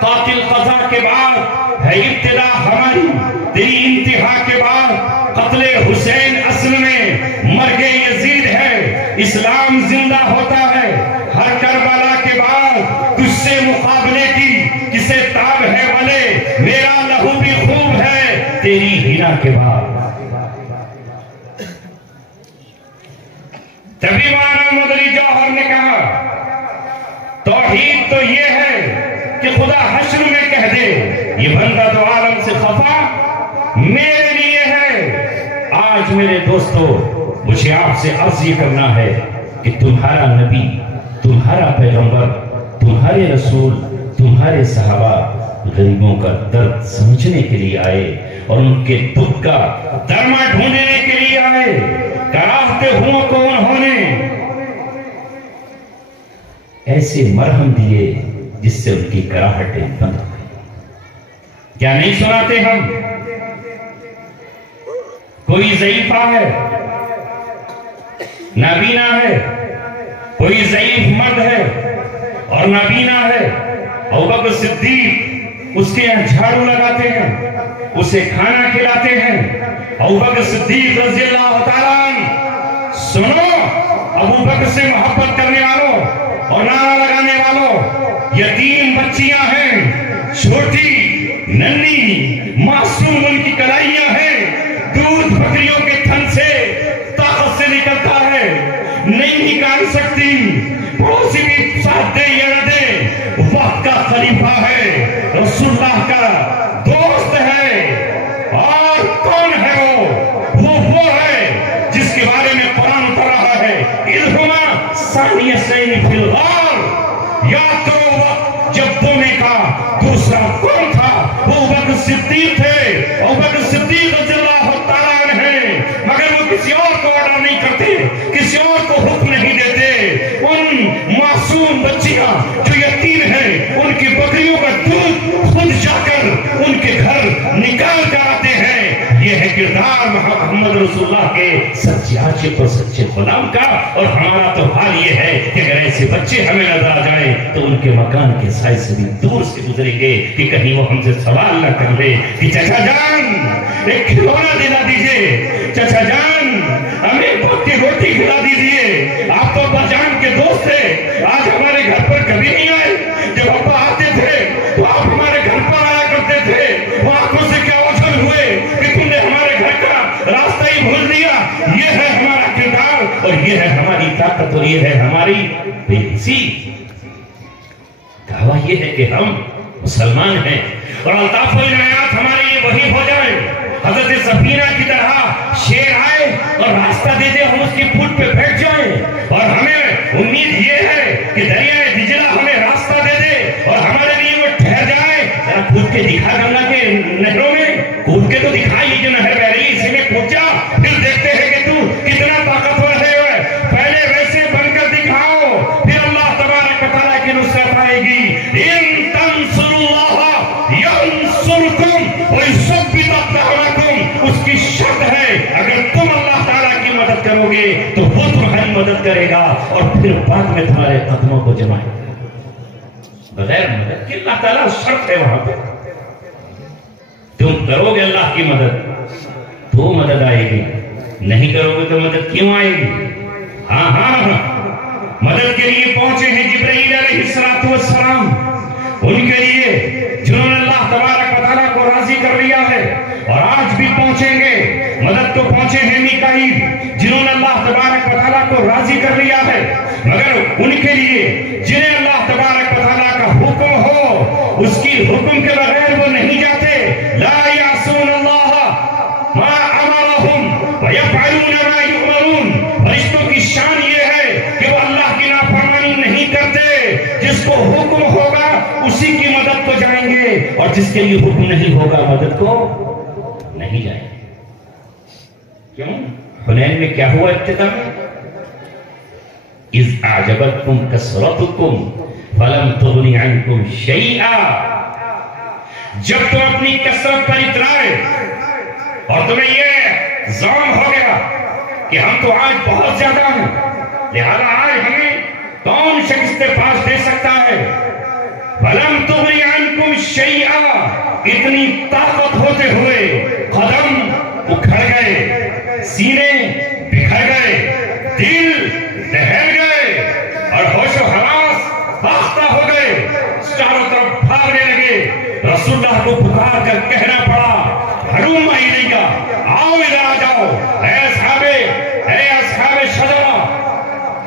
قاتل قضا کے بعد ہے ابتدا ہماری، تیری انتہا کے بعد قتل حسین اصل میں مرگ یزید ہے، اسلام زندہ ہوتا ہے، ہر کربلا کے بعد تجھ سے مقابلے کی کسے تاب ہے بلے، میرا لہو بھی خوب ہے تیری ہنا کے بعد۔ تبھی مولانا محمد علی جوہر نے کہا توحید تو یہ ہے کہ خدا حشر میں کہہ دے یہ بندہ تو عالم سے خفا میرے لیے ہے۔ آج میرے دوستو مجھے آپ سے عرض یہ کرنا ہے کہ تمہارا نبی، تمہارا پیغمبر، تمہارے رسول، تمہارے صحابہ غریبوں کا درد سمجھنے کے لیے آئے اور ان کے دکھ کا درما ڈھونڈنے کے لیے آئے، کراہتے ہوں کو انہوں نے ایسے مرہم دیے جس سے ان کی کراہٹیں بند ہو گئی۔ کیا نہیں سناتے ہم؟ کوئی ضعیفہ ہے، نابینا ہے، کوئی ضعیف مرد ہے اور نابینا ہے، ابوبکر صدیق اس کے یہاں جھاڑو لگاتے ہیں، اسے کھانا کھلاتے ہیں۔ ابوبکر صدیق رضی اللہ تعالیٰ عنہ، سنو ابوبکر سے محبت کرنے والوں اور نعرہ لگانے والوں، یتیم بچیاں ہیں، چھوٹی ننھی معصوم ان کی کلائیاں ہیں، دودھ بکریوں کے تھن سے طاقت سے نکلتا ہے، نہیں نکال سکتی، پڑوسی بھی ساتھ دے یا نہ دے، وقت کا خلیفہ ہے، رسول اللہ کا دوست ہے، اور کون ہے وہ ہے جس کے بارے میں قرآن اتر رہا ہے اِذْهُمَا ثَانِيَ اثْنَيْنِ فِي الْغَارِ۔ یاد کرو وقت جب دونوں کا دوسرا کون تھا؟ وہ ابوبکر صدیق تھے، ابوبکر صدیق رضی اللہ تعالیٰ عنہ ہیں، مگر وہ کسی اور کو آرڈر نہیں کرتے، کسی اور کو حکم نہیں دیتے، ان معصوم بچیاں جو یتیم ہیں ان کی بکریوں کا دودھ خود جا کر ان کے گھر نکال کر آتے ہیں۔ یہ ہے کردار محمد رسول اللہ کے سچے عاشق اور سچے غلام کا، اور ہمارا تو حال یہ ہے کہ اگر ایسے بچے ہمیں نظر آ جائیں تو ان کے مکان کے سائے سے بھی دور سے گزریں گے کہ کہیں وہ ہم سے سوال نہ کر لے کہ چچا جان ایک کھلونا دلا دیجئے، چچا جان ہمیں ایک وقت کی روٹی کھلا دیجئے، آپ تو ابا جان کے دوست تھے، آج ہمارے گھر پر کبھی نہیں آئے، جب ابا آتے تھے تو آپ ہمارے گھر پر آیا کرتے تھے، وہ آنکھوں سے کیا اوجھل ہوئے کہ تم نے ہمارے گھر کا راستہ ہی بھول دیا۔ یہ ہے ہمارا کردار اور یہ ہے ہماری طاقت اور یہ ہے ہماری بے حسی۔ دعویٰ یہ ہے کہ ہم مسلمان ہیں اور الطاف و عنایات ہمارے لیے وہی ہو جائے حضرت سفینہ کی طرح شیر آئے اور راستہ دے دے، ہم اس کی پھوٹ پہ بیٹھ جائیں، اور ہمیں امید یہ ہے کہ دریائے دجلہ ہمیں راستہ دے دے اور ہمارے لیے وہ ٹھہر جائے۔ ذرا کود کے دکھا گنگا کے نہروں میں، کود کے تو دکھا، یہ جو نہر بہ رہی ہے اسی میں کود جا، پھر دیکھتے ہیں کہ تو کتنا طاقتور ہے۔ پہلے ویسے بن کر دکھاؤ، پھر اللہ تبارک و تعالیٰ کی نصرت آئے گی۔ ان تنصروا اللہ ینصرکم ویثبت اقدامکم، اس کی شرط ہے اگر تم اللہ تعالیٰ کی مدد کرو گے تو وہ تمہاری مدد کرے گا اور پھر بعد میں تمہارے قدموں کو جمائے گا۔ بغیر مدد کی اللہ تعالیٰ شرط ہے وہاں پہ، تم کرو گے اللہ کی مدد تو مدد آئے گی، نہیں کرو گے تو مدد کیوں آئے گی؟ ہاں ہاں ہاں، مدد کے لیے پہنچے ہیں جبرائیل علیہ السلام، ان کے لیے جنہوں نے اللہ تبارک و تعالیٰ کو راضی کر لیا ہے، اور آج بھی پہنچیں گے۔ مدد تو پہنچے ہیں میکائیل جنہوں نے اللہ تبارک و تعالیٰ کو راضی کر لیا ہے، مگر ان کے لیے جنہیں اللہ تبارک و تعالیٰ کا حکم ہو، اس کی حکم کے بغیر وہ نہیں جاتے۔ لا یعصون اللہ ما امرهم ویفعلون ما یؤمرون۔ فرشتوں کی شان یہ ہے کہ وہ اللہ کی نافرمانی نہیں کرتے، جس کو حکم ہوگا اسی کی مدد کو جائیں گے، اور جس کے لیے حکم نہیں ہوگا مدد کو نہیں جائیں گے۔ کیوں؟ حنین میں کیا ہوا ابتدا میں؟ اذ اعجبتکم کثرتکم فلم تغنی عنکم شیئا، جب تم اپنی کثرت پر اترائے اور تمہیں یہ ظلم ہو گیا کہ ہم تو آج بہت زیادہ ہیں، لہذا آج ہمیں کون شکست پاس دے سکتا ہے؟ فلم تغنی عنکم شیئا، اتنی طاقت ہوتے ہوئے قدم اکھڑ گئے، سینے بکھر گئے، دل دہل گئے، اور ہوش و حواس باختہ ہو گئے، چاروں طرف بھاگنے لگے۔ رسول اللہ کو پکار کر کہنا پڑا، ہلم الیک، آؤ ادھر آ جاؤ، اے اصحاب شجرہ،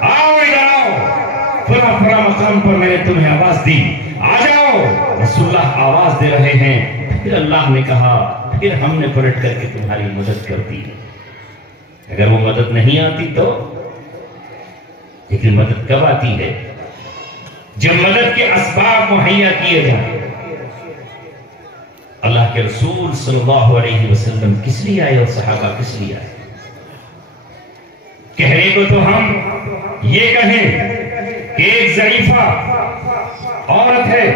آؤ ادھر آؤ، فلاں مقام پر میں نے تمہیں آواز دی، آ جاؤ۔ رسول اللہ آواز دے رہے ہیں، پھر اللہ نے کہا، پھر ہم نے پلٹ کر کے تمہاری مدد کر دی۔ اگر وہ مدد نہیں آتی تو، لیکن مدد کب آتی ہے؟ جب مدد کے اسباب مہیا کیے جائیں۔ اللہ کے رسول صلی اللہ علیہ وسلم کس لیے آئے اور صحابہ کس لیے آئے؟ کہنے کو تو ہم یہ کہیں کہ ایک ضعیفہ عورت ہے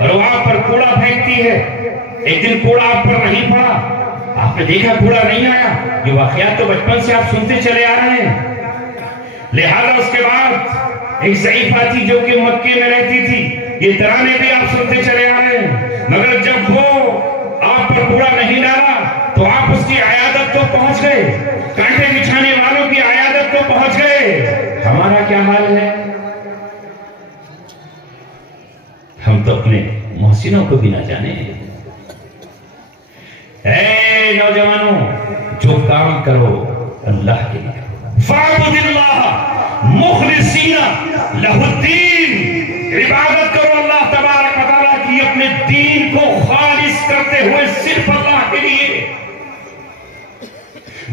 اور وہاں پر کوڑا پھینکتی ہے، ایک دن کوڑا آپ پر نہیں پڑا، آپ نے دیکھا کوڑا نہیں آیا، یہ واقعات تو بچپن سے آپ سنتے چلے آ رہے ہیں۔ لہذا اس کے بعد ایک ضعیفہ تھی جو کہ مکے میں رہتی تھی، یہ ترانے بھی آپ سنتے چلے آ رہے ہیں، مگر جب وہ آپ پر کوڑا نہیں ڈالا تو آپ اس کی عیادت کو پہنچ گئے، کانٹے بچھانے والوں کی عیادت کو پہنچ گئے۔ ہمارا کیا حال ہے؟ ہم تو اپنے محسنوں کو بھی نہ جانے۔ اے نوجوانوں، جو کام کرو اللہ کے لیے، فَاعْبُدِ اللَّهَ مُخْلِصِينَ لَهُ الدِّينَ، عبادت کرو اللہ تبارک و تعالیٰ کی اپنے دین کو خالص کرتے ہوئے صرف اللہ کے لیے،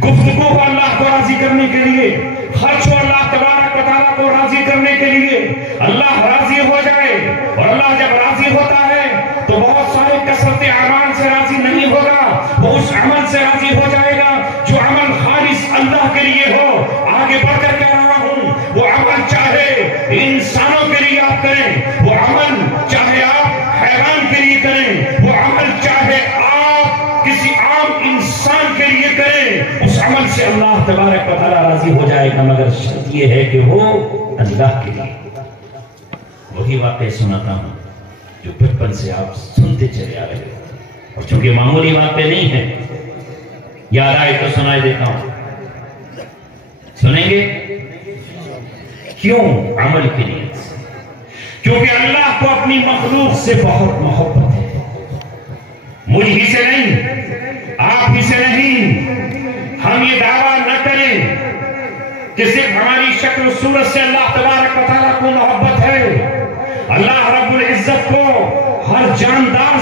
گفتگو کو اللہ کو راضی کرنے کے لیے، خرچ کو اللہ تبارک و تعالیٰ کو راضی کرنے کے لیے۔ اللہ راضی ہو جائے، اور اللہ جب راضی ہوتا ہے تو بہت سارے کثرت اعمال سے راضی نہیں ہوگا، وہ اس عمل سے راضی ہو جائے گا جو عمل خالص اللہ کے لیے ہو۔ آگے بڑھ کر کہہ رہا ہوں، وہ عمل چاہے انسانوں کے لیے آپ کریں، وہ عمل چاہے آپ حیوان کے لیے کریں، وہ عمل چاہے آپ کسی عام انسان کے لیے کریں، اس عمل سے اللہ تبارک و تعالیٰ راضی ہو جائے گا، مگر شرط یہ ہے کہ وہ اللہ کے لیے۔ وہی واقعہ سناتا ہوں جو بچپن سے آپ سنتے چلے آ رہے ہو، اور چونکہ معمولی واقعہ نہیں ہے، یاد آئے تو سنائے دیتا ہوں۔ سنیں گے؟ کیوں؟ عمل کے لیے، کیونکہ اللہ کو اپنی مخلوق سے بہت محبت ہے، مجھ ہی سے نہیں، آپ ہی سے نہیں۔ ہم یہ دعویٰ نہ کریں کہ صرف ہماری شکل و صورت سے اللہ تبارک و تعالیٰ کو محبت ہے۔ اللہ رب العزت کو ہر جاندار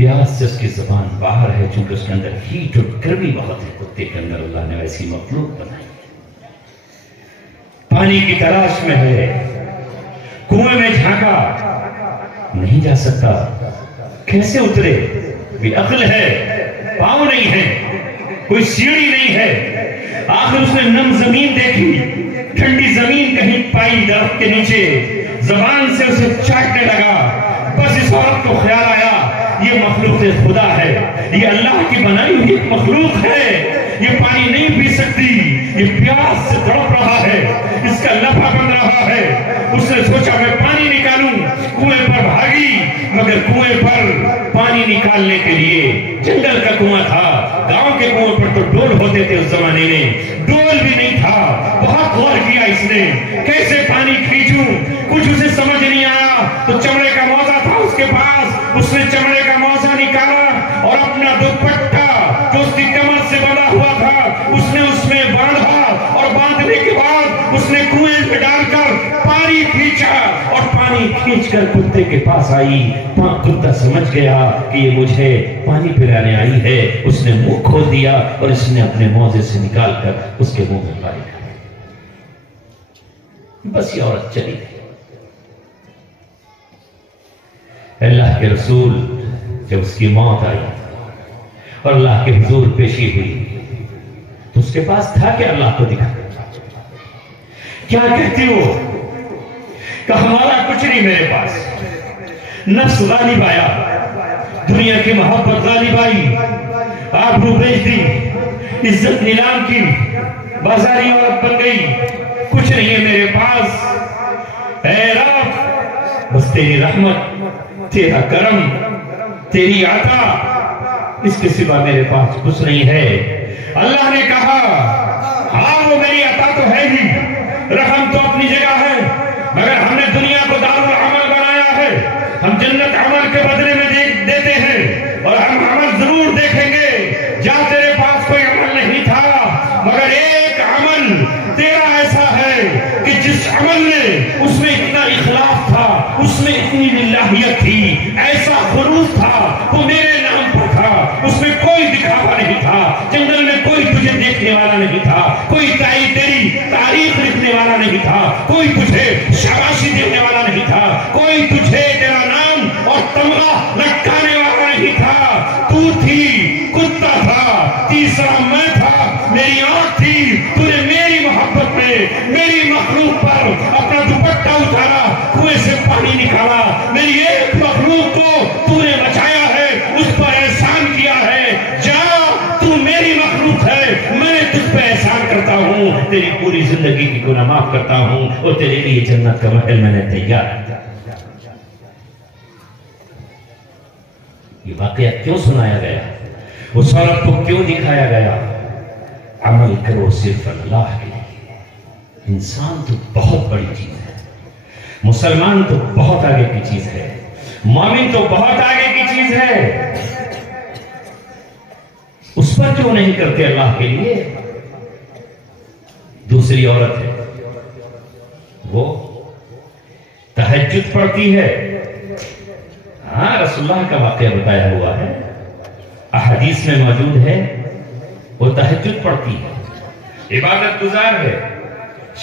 پیاس سے اس کی زبان باہر ہے، چونکہ اس کے اندر ہیٹ اور گرمی بہت ہے۔ کتے کے اندر اللہ نے ایسی مخلوق بنائی، پانی کی تلاش میں ہے، کنویں میں جھانکا نہیں جا سکتا، کیسے اترے؟ بھی عقل ہے، پاؤں نہیں ہے، کوئی سیڑھی نہیں ہے۔ آخر اس نے نم زمین دیکھی، ٹھنڈی زمین کہیں پائی درخت کے نیچے، زبان سے اسے چاٹنے لگا۔ بس اس عورت کو خیال آیا یہ مخلوق خدا ہے، یہ اللہ کی بنائی ہوئی ایک مخلوق ہے، یہ پانی نہیں پی سکتی، یہ پیاس سے تڑپ رہا ہے، اس کا لفا بن رہا ہے۔ اس نے سوچا میں پانی نکالوں، کنویں پر بھاگی، مگر کنویں پر پانی نکالنے کے لیے جنگل کا کنواں تھا، گاؤں کے کنویں پر تو ڈول ہوتے تھے اس زمانے میں، ڈول بھی نہیں تھا۔ بہت غور کیا اس نے، کیسے پانی کھینچوں، کچھ اسے سمجھ نہیں آیا۔ تو چمڑے کا موزہ تھا اس کے پاس، اس نے چمڑے کا موزہ نکالا اور اپنا دوپٹہ جو اس کی کمر سے بندھا ہوا تھا اس میں باندھا، اور باندھنے کے بعد اس نے کنویں میں ڈال کر پانی کھینچا، اور پانی کھینچ کر کتے کے پاس آئی۔ کتا سمجھ گیا کہ یہ مجھے پانی پلانے آئی ہے، اس نے منہ کھول دیا اور اس نے اپنے موزے سے نکال کر اس کے منہ میں پانی ڈالا۔ بس یہ عورت چلی گئی۔ اللہ کے رسول جب اس کی موت آئی اور اللہ کے حضور پیشی ہوئی تو اس کے پاس تھا کہ اللہ کو دکھا، کیا کہتی ہو؟ کہ ہمارا کچھ نہیں میرے پاس، نفس غالب آیا، دنیا کی محبت غالب آئی، آبرو بیچ دی، عزت نیلام کی، بازاری عورت بن گئی، کچھ نہیں ہے میرے پاس۔ اے رب بس تیری رحمت، تیرا کرم، تیری عطا، اس کے سوا میرے پاس کچھ نہیں ہے۔ اللہ نے کہا ہاں وہ میری عطا تو ہے ہی، رحم تو اپنی جگہ ہے، مگر ہم نے دنیا کو دارالعمل بنایا ہے، ہم جنت عمل کے بدلے میں دیتے ہیں، اور ہم عمل ضرور دیکھیں گے۔ جہاں تیرے پاس کوئی عمل نہیں تھا، مگر ایک عمل تیرا ایسا ہے کہ جس عمل میں اس میں اتنا اخلاص تھا، اس میں اتنی للہیت تھی، ایسا خلوص تھا، وہ میرے نام پر تھا، اس میں کوئی دکھاوا نہیں تھا، جنگل میں کوئی تجھے دیکھنے والا نہیں تھا، کوئی تیری تاریخ لکھنے والا نہیں تھا، کوئی تجھے شاباشی دینے والا نہیں تھا، کوئی تجھے تیرا نام اور تمغہ لٹکانے والا نہیں تھا۔ تو تھی، کتا تھا، تیسرا میں تھا، میری آنکھ تھی، تو نے میری محبت میں میری مخلوق پر اپنا دوپٹہ اتارا، کنویں سے پانی نکالا، میری ایک مخلوق کو تو نے بچایا ہے، اس پر احسان کیا ہے۔ جا، تو میری مخلوق ہے، میں نے تجھ پہ احسان کرتا ہوں، تیری پوری زندگی کی گناہ معاف کرتا ہوں، اور تیرے لیے جنت کا محل میں نے تیار کیا۔ یہ واقعہ کیوں سنایا گیا؟ اس عورت کو کیوں دکھایا گیا؟ عمل کرو صرف اللہ کے لیے۔ انسان تو بہت بڑی چیز ہے، مسلمان تو بہت آگے کی چیز ہے، مومن تو بہت آگے کی چیز ہے، اس پر کیوں نہیں کرتے اللہ کے لیے؟ دوسری عورت ہے، وہ تہجد پڑھتی ہے۔ ہاں رسول اللہ کا واقعہ بتایا ہوا ہے، احادیث میں موجود ہے، وہ تہجد پڑھتی ہے، عبادت گزار ہے،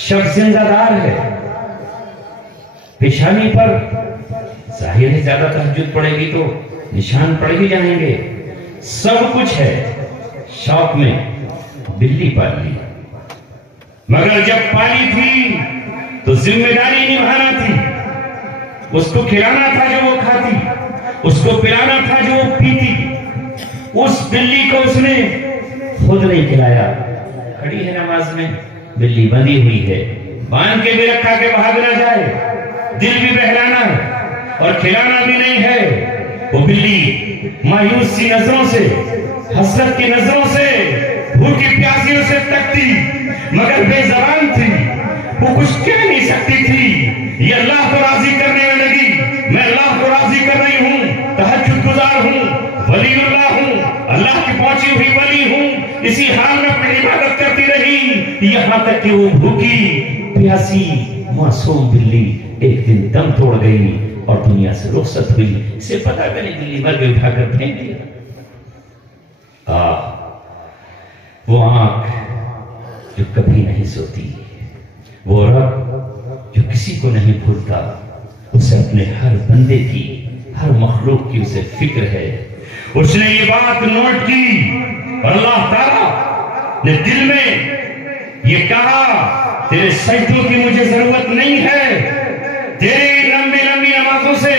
شب زندہ دار ہے، پیشانی پر ظاہر ہے زیادہ تہجد پڑھے گی تو نشان پڑ ہی جائیں گے، سب کچھ ہے، شوق میں بلی پال لی، مگر جب پالی تھی تو ذمہ داری نبھانا تھی، اس کو کھلانا تھا جو وہ کھاتی، اس کو پلانا تھا جو وہ پیتی۔ اس بلی کو اس نے خود نہیں کھلایا، کھڑی ہے نماز میں، بلی بندھی ہوئی ہے، باندھ کے بھی رکھا کہ بھاگ نہ جائے، دل بھی بہلانا ہے اور کھلانا بھی نہیں ہے۔ وہ بلی مایوس سی نظروں سے، حسرت کی نظروں سے، بھوکی پیاسیوں سے تکتی، مگر بے زبان تھی، وہ کچھ کہہ نہیں سکتی تھی۔ یہ اللہ کو راضی کرنے میں لگی، میں اللہ کو راضی کر رہی ہوں، تہجد گزار ہوں، ولی اللہ ہوں، اللہ کی پہنچی ہوئی ولی ہوں، اسی حال میں اپنی عبادت کرتی رہی، یہاں تک کہ وہ بھوکی پیاسی معصوم بلی ایک دن دم توڑ گئی، اور دنیا سے رخصت ہوئی. اسے پتا کہ نہیں بلی مر گئی، اٹھا کر پھینک دیا. وہ آنکھ جو کبھی نہیں سوتی، وہ رب جو کسی کو نہیں بھولتا، اسے اپنے ہر بندے کی، ہر مخلوق کی اسے فکر ہے. اس نے یہ بات نوٹ کی اور اللہ تعالیٰ نے دل میں یہ کہا تیرے سجدوں کی مجھے ضرورت نہیں ہے، تیرے لمبی لمبی نمازوں سے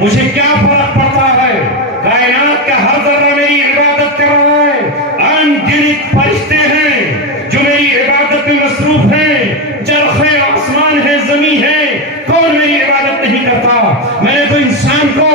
مجھے کیا فرق پڑتا ہے. کائنات کا ہر ذرہ میری عبادت کر رہا ہے. ان گنت فرشتے ہیں جو میری عبادت میں مصروف ہیں، چرخے آسمان ہے، زمین ہے، کون میری عبادت نہیں کرتا. میں نے تو انسان کو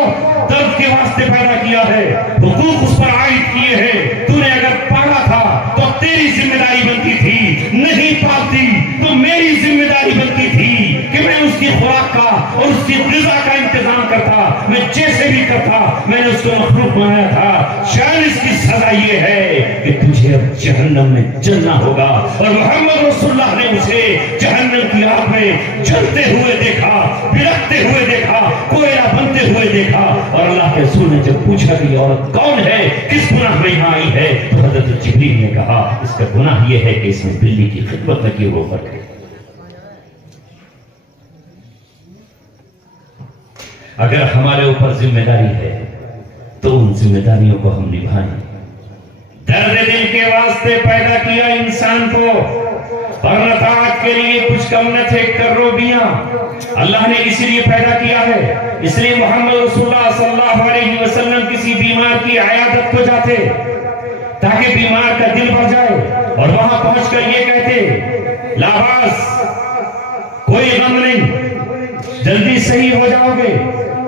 درد کے واسطے پیدا کیا ہے، حقوق اس پر عائد کیے ہیں. تو نے اگر پالا تھا تو تیری ذمہ داری بنتی تھی، نہیں پالتی تو میری ذمہ داری بنتی تھی کہ میں اس کی خوراک کا اور اس کی غذا کا انتظام کرتا. میں جیسے بھی کرتا، میں نے اس کو مخلوق بنایا تھا. شاید اس کی سزا یہ ہے کہ تجھے اب جہنم میں جلنا ہوگا. اور محمد رسول اللہ نے اسے جہنم کی آگ میں جلتے ہوئے دیکھا، بلکتے ہوئے دیکھا، کوئلہ بنتے ہوئے دیکھا. اور اللہ کے رسول نے جب پوچھا کہ یہ عورت کون ہے، کس گناہ میں یہاں آئی ہے، تو حضرت جبریل نے کہا اس کا گناہ یہ ہے کہ اس میں بلی کی خدمت لگی وہ پر گئی. اگر ہمارے اوپر ذمہ داری ہے تو ان ذمہ داریوں کو ہم نبھائیں. درد دل کے واسطے پیدا کیا انسان کو، اور نفعات کے لیے کچھ کم نہ تھے کروبیاں. اللہ نے اسی لیے پیدا کیا ہے. اس لیے محمد رسول اللہ صلی اللہ علیہ وسلم کسی بیمار کی عیادت کو جاتے تاکہ بیمار کا دل بھر جائے اور وہاں پہنچ کر یہ کہتے لا باس، کوئی غم نہیں، جلدی صحیح ہو جاؤ گے.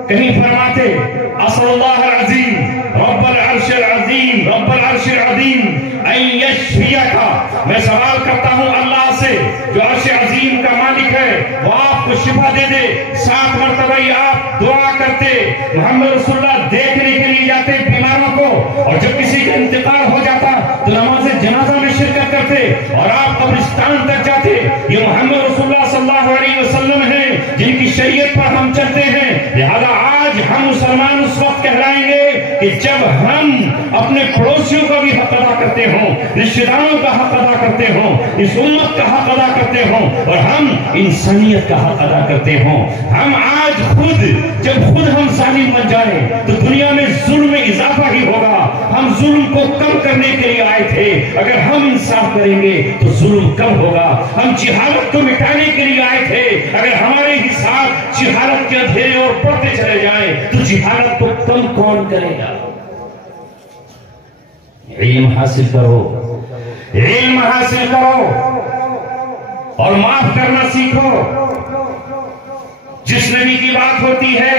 کہیں فرماتے اسأل اللہ العظیم رب العرش العظیم رب العرش العظیم ان یشفیکا، میں سوال کرتا ہوں اللہ سے جو عرش عظیم کا مالک ہے وہ آپ کو شفا دے دے. 7 مرتبہ آپ دعا کرتے. محمد رسول اللہ دیکھنے کے لیے جاتے بیماروں کو، اور جب کسی کا انتقال ہو جاتا تو نماز جنازہ میں شرکت کرتے اور آپ قبرستان تک جاتے. یہ محمد رسول اللہ صلی اللہ علیہ وسلم ہیں جن کی شریعت پر ہم چلتے ہیں. لہذا آج ہم مسلمان اس وقت کہلائیں گے کہ جب ہم اپنے پڑوسیوں کا بھی حق ادا کرتے ہوں، رشتہ داروں کا حق ادا کرتے ہوں، اس امت کا حق ادا کرتے ہوں، اور ہم انسانیت کا حق ادا کرتے ہوں. ہم آج جب خود ہم ظالم بن جائیں تو دنیا میں ظلم میں اضافہ ہی ہوگا. ہم ظلم کو کم کرنے کے لیے آئے تھے، اگر ہم انصاف کریں گے تو ظلم کم ہوگا. ہم جہالت کو مٹانے کے لیے آئے تھے، اگر ہمارے ہی ساتھ جہالت کے اندھیرے اور بڑھتے چلے جائیں تو جہالت کو کم کون کرے گا. علم حاصل کرو، علم حاصل کرو اور معاف کرنا سیکھو. جس نبی کی بات ہوتی ہے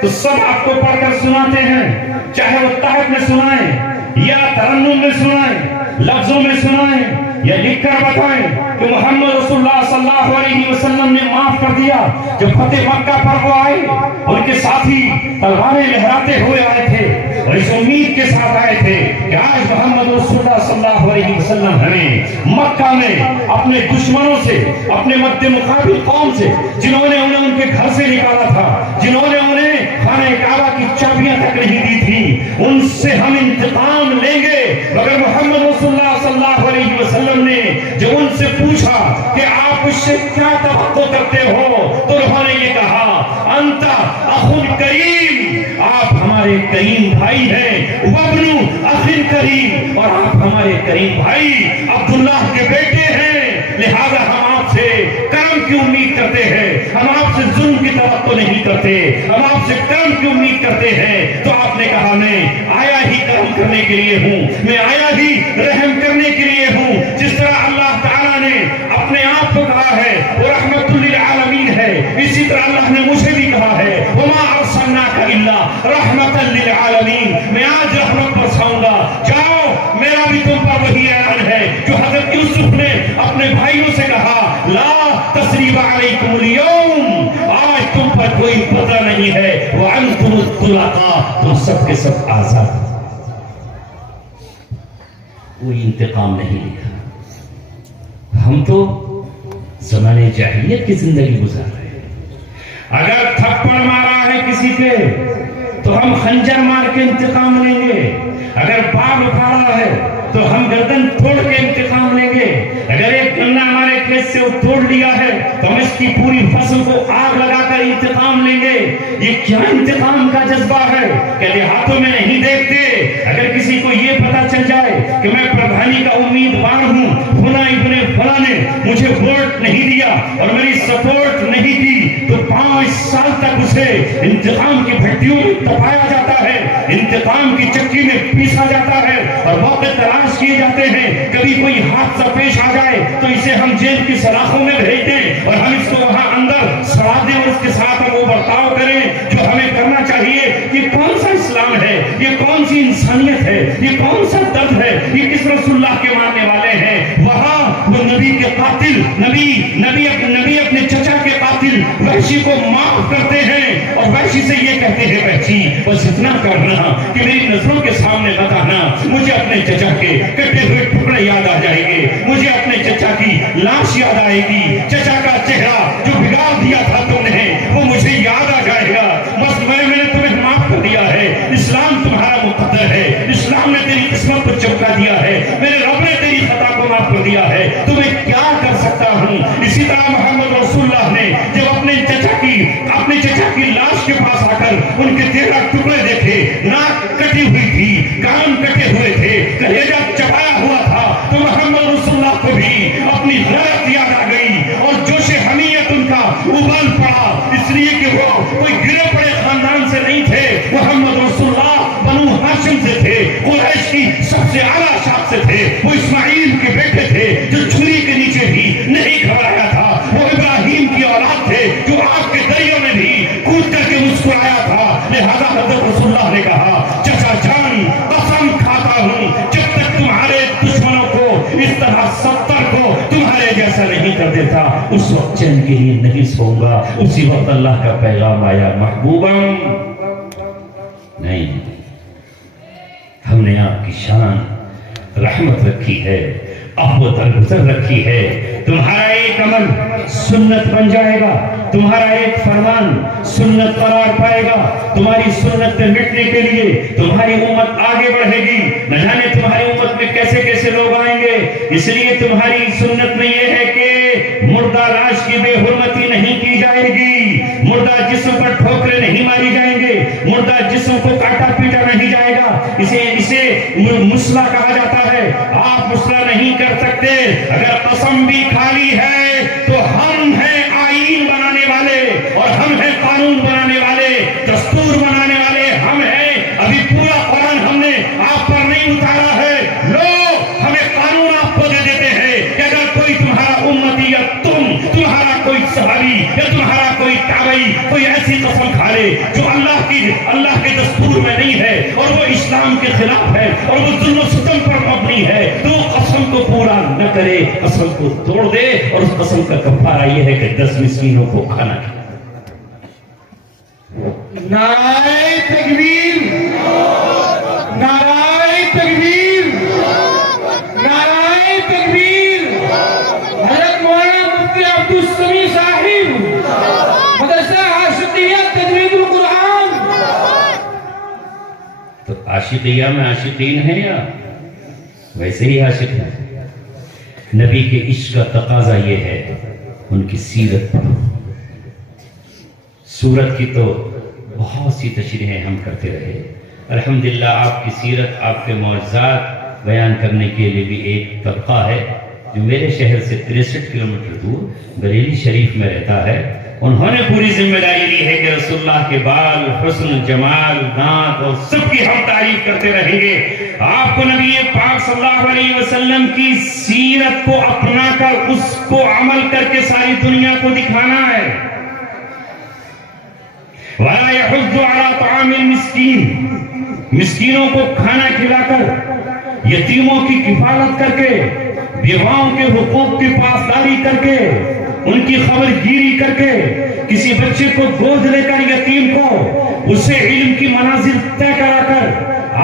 تو سب آپ کو پڑھ کر سناتے ہیں، چاہے وہ تحت میں سنائیں یا ترنم میں سنائیں، لفظوں میں سنائیں یا لکھ کر بتائیں کہ محمد رسول اللہ صلی اللہ علیہ وسلم نے معاف کر دیا. جب فتح مکہ پر وہ آئے، ان کے ساتھی تلواریں لہراتے ہوئے آئے تھے اور اس امید کے ساتھ آئے تھے کہ آج محمد رسول اللہ صلی اللہ علیہ وسلم ہمیں مکہ میں اپنے دشمنوں سے، اپنے مد مقابل قوم سے، جنہوں نے انہیں ان کے گھر سے نکالا تھا، جنہوں نے انہیں خانہ کعبہ کی چابیاں تک نہیں دی تھی، ان سے ہم انتقام لیں گے. مگر محمد رسول اللہ صلی اللہ علیہ وسلم نے جو ان سے پوچھا کہ آپ اس سے کیا توقع کرتے ہو تو انہوں نے یہ کہا انت اخن کریم، آپ ہمارے کریم بھائی ہیں، وابنو اخن کریم، اور آپ ہمارے کریم بھائی عبداللہ کے بیٹے ہیں. لہذا ہم آپ سے کرم کی امید کرتے ہیں، ہم آپ سے ظلم کی توقع نہیں کرتے، ہم آپ سے کرم کی امید کرتے ہیں. تو آپ نے کہا میں آیا ہی کرم کرنے کے لیے ہوں، میں آیا ہی رحم کرنے کے لیے ہوں. جس طرح اللہ تعالیٰ نے اپنے آپ کو کہا ہے وہ رحمت للعالمین ہے، اسی طرح اللہ نے مجھے بھی کہا ہے وما ارسلناک الا رحمت للعالمین، میں آج رحمت برساؤں گا. جاؤ، میرا بھی تم پر وہی اعلان ہے جو حضرت یوسف نے اپنے بھائیوں سے کہا لا تثریب علیکم اليوم، آج تم پر کوئی پتہ نہیں ہے، وانتم الطلقاء، تم سب کے سب آزاد. کوئی انتقام نہیں لیا. ہم تو زمانے جاہلیت کی زندگی گزار رہے ہیں. اگر تھپڑ مارا ہے کسی کے تو ہم خنجر مار کے انتقام لیں گے، اگر بال اکھاڑا ہے تو ہم گردن توڑ کے انتقام لیں گے، اگر ایک گنا ہمارے کھیت سے توڑ لیا ہے تو ہم اس کی پوری فصل کو آگ لگا کر انتقام لیں گے۔ یہ کیا انتقام کا جذبہ ہے کہ دیہاتوں میں نہیں دیکھتے؟ اگر کسی کو یہ پتا چل جائے کہ میں پردھانی کا امیدوار ہوں، فلاں ابن فلاں نے مجھے ووٹ نہیں دیا اور میری سپورٹ نہیں دی، تو 5 سال تک اسے انتقام کی بھٹیوں میں تپایا جاتا ہے، انتقام کی چکی میں پیسا جاتا ہے اور موقع تلاش کیے جاتے ہیں۔ کبھی کوئی حادثہ پیش آ جائے تو اسے ہم جیل کی سلاخوں میں بھیج دیں اور ہم اس کو وہاں اندر سڑا دیں اور اس کے ساتھ ہم وہ برتاؤ کریں جو ہمیں کرنا چاہیے۔ یہ کون سا اسلام ہے؟ یہ کون سی انسانیت ہے؟ یہ کون سا درد ہے؟ یہ کس رسول اللہ کے ماننے والے ہیں؟ وہاں وہ نبی کے قاتل، نبی اپنے چچا کے قاتل وحشی کو معاف کرتے ہیں اور وحشی سے یہ کہتے ہیں وحشی بس اتنا کرنا کہ میری نظروں کے سامنے بتانا، مجھے اپنے چچا کے کٹے ہوئے ٹکڑے یاد آ جائیں گے، مجھے اپنے چچا کی لاش یاد آئے گی، چچا کا چہرہ جو بگاڑ دیا تھا تم نے وہ مجھے یاد آ جائے گا، بس میں نے تمہیں معاف کر دیا ہے۔ اسلام تمہارا مقدر ہے، اسلام نے تیری قسمت کو چمکا دیا ہے، میرے رب نے تیری خطا کو معاف کر دیا ہے، تمہیں کیا کر سکتا ہوں۔ اسی طرح محمد رسول اللہ نے جب اپنے چچا کی لاش کے پاس آ کر ان کے 13 ٹکڑے دیکھے، ناک کٹی ہوئی تھی، کان کٹے ہوئے تھے، کلیجہ چبایا ہوا تھا، تو محمد رسول اللہ کو بھی اپنی غیرت یاد آ گئی اور جوش حمیت ان کا ابل پڑا، اس لیے کہ وہ کوئی گرے پڑے خاندان سے نہیں تھے، محمد رسول اللہ بنو ہاشم سے تھے، قریش کی سب سے اعلیٰ شاخ سے تھے، وہ اسماعیل کے بیٹے تھے جو چھری کے نیچے بھی نہیں گھبرایا تھا، وہ ابراہیم کی اولاد تھے جو آگ کے دریا میں بھی کود کر کے مسکرایا تھا۔ لہذا حضرت رسول اللہ نے کہا چچا جان قسم کھاتا ہوں جب تک تمہارے دشمنوں کو اس طرح 70 کو تمہارے جیسا نہیں کر دیتا اس وقت چین کے لیے نہیں سوؤں گا۔ اسی وقت اللہ کا پیغام آیا محبوبم نہیں، ہم نے آپ کی شان رحمت رکھی ہے، عفو درگزر رکھی ہے، تمہارا ایک عمل سنت بن جائے گا، تمہارا ایک فرمان سنت قرار پائے گا، تمہاری سنت پہ مٹنے کے لیے تمہاری امت آگے بڑھے گی، نہ جانے تمہاری امت میں کیسے کیسے لوگ آئیں گے۔ اس لیے تمہاری سنت میں یہ ہے کہ مردہ لاش کی بے حرمتی نہیں کی جائے گی، مردہ جسم پر ٹھوکرے نہیں ماری جائیں گے، مردہ جسم کو کاٹا پیٹا نہیں جائے گا، اسے مسلح کہا جاتا ہے۔ آپ مسلح نہیں کر سکتے، اگر قسم بھی کھالی ہے تو ہم ہیں آئین بنانے والے اور ہم ہیں قانون بنانے والے، دستور بنانے والے ہم ہیں۔ ابھی پورا قرآن ہم نے آپ پر نہیں اتارا ہے، لوگ ہمیں قانون آپ کو دے دیتے ہیں کہ اگر کوئی تمہارا امتی یا تمہارا کوئی صحابی یا تمہارا کوئی تابعی کوئی ایسی قسم کھا لے جو اللہ کے دستور میں نہیں ہے اور وہ اسلام کے خلاف ہے اور وہ ظلم و ستم پر مبنی ہے، تو وہ قسم کو پورا نہ کرے، قسم کو توڑ دے، اور اس قسم کا کفارہ یہ ہے کہ 10 مسکینوں کو کھانا کھلائے۔ نعرہ تکبیر، نعرہ تکبیر، نعرہ تکبیر۔ حضرت مولانا مفتی عبدالسمیع صاحب مدرسہ عاشقیہ تجوید القرآن۔ تو عاشقیہ میں عاشقین ہیں یا ویسے ہی عاشق ہیں؟ نبی کے عشق کا تقاضا یہ ہے ان کی سیرت پڑھو۔ سورت کی تو بہت سی تشریحیں ہم کرتے رہے، الحمدللہ آپ کی سیرت، آپ کے معجزات بیان کرنے کے لیے بھی ایک طبقہ ہے جو میرے شہر سے 63 کلومیٹر دور بریلی شریف میں رہتا ہے، انہوں نے پوری ذمہ داری لی ہے کہ رسول اللہ کے بال، حسن، جمال، دانت اور سب کی ہم تعریف کرتے رہیں گے۔ آپ کو نبی پاک صلی اللہ علیہ وسلم کی سیرت کو اپنا کر اس کو عمل کر کے ساری دنیا کو دکھانا ہے۔ وَلَا يَحُضُّ عَلَىٰ طَعَامِ الْمِسْكِينِ، مسکینوں کو کھانا کھلا کر، یتیموں کی کفالت کر کے، بیواؤں کے حقوق کی پاسداری کر کے، ان کی خبر گیری کر کے، کسی بچے کو گود لے کر یتیم کو اسے علم کی منازل طے کرا کر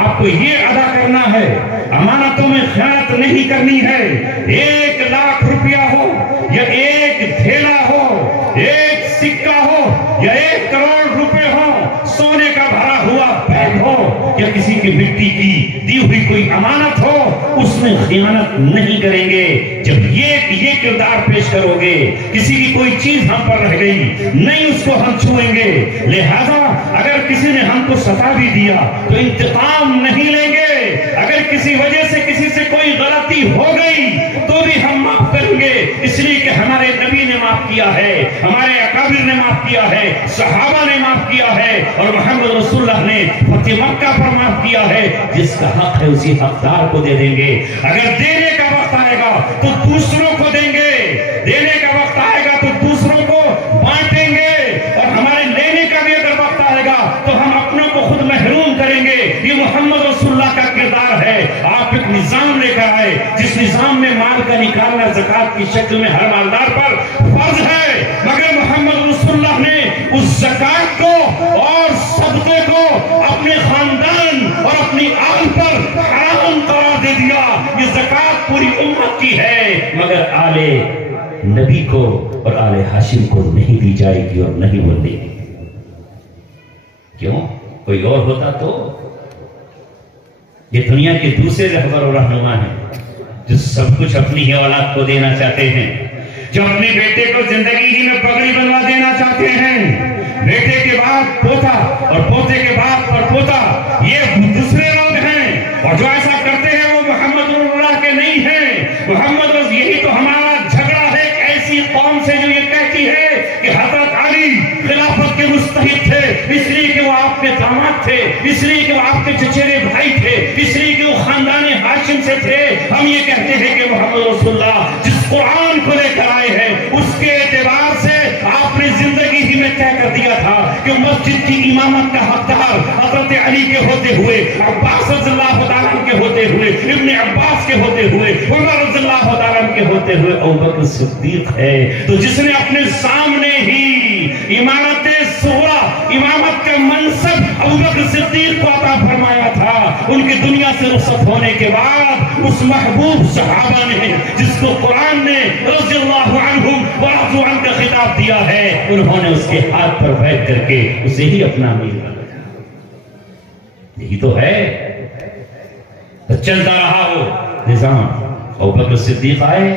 آپ کو یہ ادا کرنا ہے، امانتوں میں خیانت نہیں کرنی ہے۔ 1 لاکھ روپیہ ہو یا 1 تھیلا ہو، 1 سکہ ہو یا خیانت نہیں کریں گے. جب یہ کردار پیش کرو گے, کسی کی کوئی چیز ہم پر رہ گئی نہیں اس کو ہم چھوئیں گے. لہذا اگر کسی نے ہم کو ستا بھی دیا تو انتقام نہیں لیں گے. اگر کسی وجہ سے کسی سے کوئی غلطی ہو گئی تو بھی ہم معاف کریں گے, اس لیے کہ ہمارے نبی نے معاف کیا ہے, ہمارے اکابر نے معاف کیا ہے, صحابہ نے معاف کیا ہے, اور محمد رسول اللہ نے فتح مکہ پر معاف کیا ہے. جس کا حق ہے اسی حقدار کو دے دیں گے. اگر دینے کا وقت آئے گا تو دوسروں کو دیں گے, دینے کا وقت آئے گا تو دوسروں کو بانٹیں گے, اور ہمارے لینے کا بھی اگر وقت آئے گا تو ہم اپنوں کو خود محروم کریں گے. یہ محمد رسول اللہ کا کردار ہے. آپ ایک نظام لے کر آئے جس نظام میں مال کا نکالنا زکات کی شکل میں ہر مالدار پر فرض ہے, مگر محمد رسول اللہ نے اس زکات کو اور صدقے کو اپنے خاندان اور اپنی آل پر حرام قرار دے دیا. یہ زکات پوری امت کی ہے مگر آل نبی کو اور آل ہاشم کو نہیں دی جائے گی اور نہیں وہ دے گی. کیوں؟ کوئی اور ہوتا تو. یہ دنیا کے دوسرے رہبر اور رہنما ہیں جو سب کچھ اپنی ہی اولاد کو دینا چاہتے ہیں, جو اپنے بیٹے کو زندگی ہی میں پگڑی بنوا دینا چاہتے ہیں. بیٹے کے بعد پوتا اور پوتے کے بعد پرپوتا, یہ دوسرے لوگ ہیں, اور جو ایسا کرتے ہیں وہ محمد اللہ کے نہیں ہیں. محمد رسول, یہی تو ہمارا جھگڑا ہے ایک ایسی قوم سے جو یہ کہتی ہے کہ حضرت علی خلافت کے مستحق تھے اس لیے کہ وہ آپ کے داماد تھے, اس لیے کہ وہ آپ کے چچیرے بھائی تھے, اس لیے کہ وہ خاندان ہاشم سے تھے. ہم یہ کہتے ہیں کہ محمد رسول اللہ جس قرآن کو لے کر آئے ہیں اس کے اعتبار سے آپ نے زندگی ہی میں طے کر دیا تھا کہ مسجد کی امامت کا حقدار حضرت علی کے ہوتے ہوئے, عباس رضی اللہ تعالیٰ کے ہوتے ہوئے, ابن عباس کے ہوتے ہوئے, عمر رضی اللہ تعالیٰ کے ہوتے ہوئے ابوبکر صدیق ہے. تو جس نے اپنے سامنے ہی امامت صغرا, امامت کا منصب ابوبکر صدیق کو عطا فرمایا تھا, ان کی دنیا سے رخصت ہونے کے بعد اس محبوب صحابہ نے جس کو قرآن نے رضی اللہ عنہم ورضوا عنہ کا خطاب دیا ہے, انہوں نے اس کے ہاتھ پر بیٹھ کر کے اسے ہی اپنا امیر بنایا. یہی تو ہے. تو چلتا رہا وہ نظام. ابوبکر صدیق آئے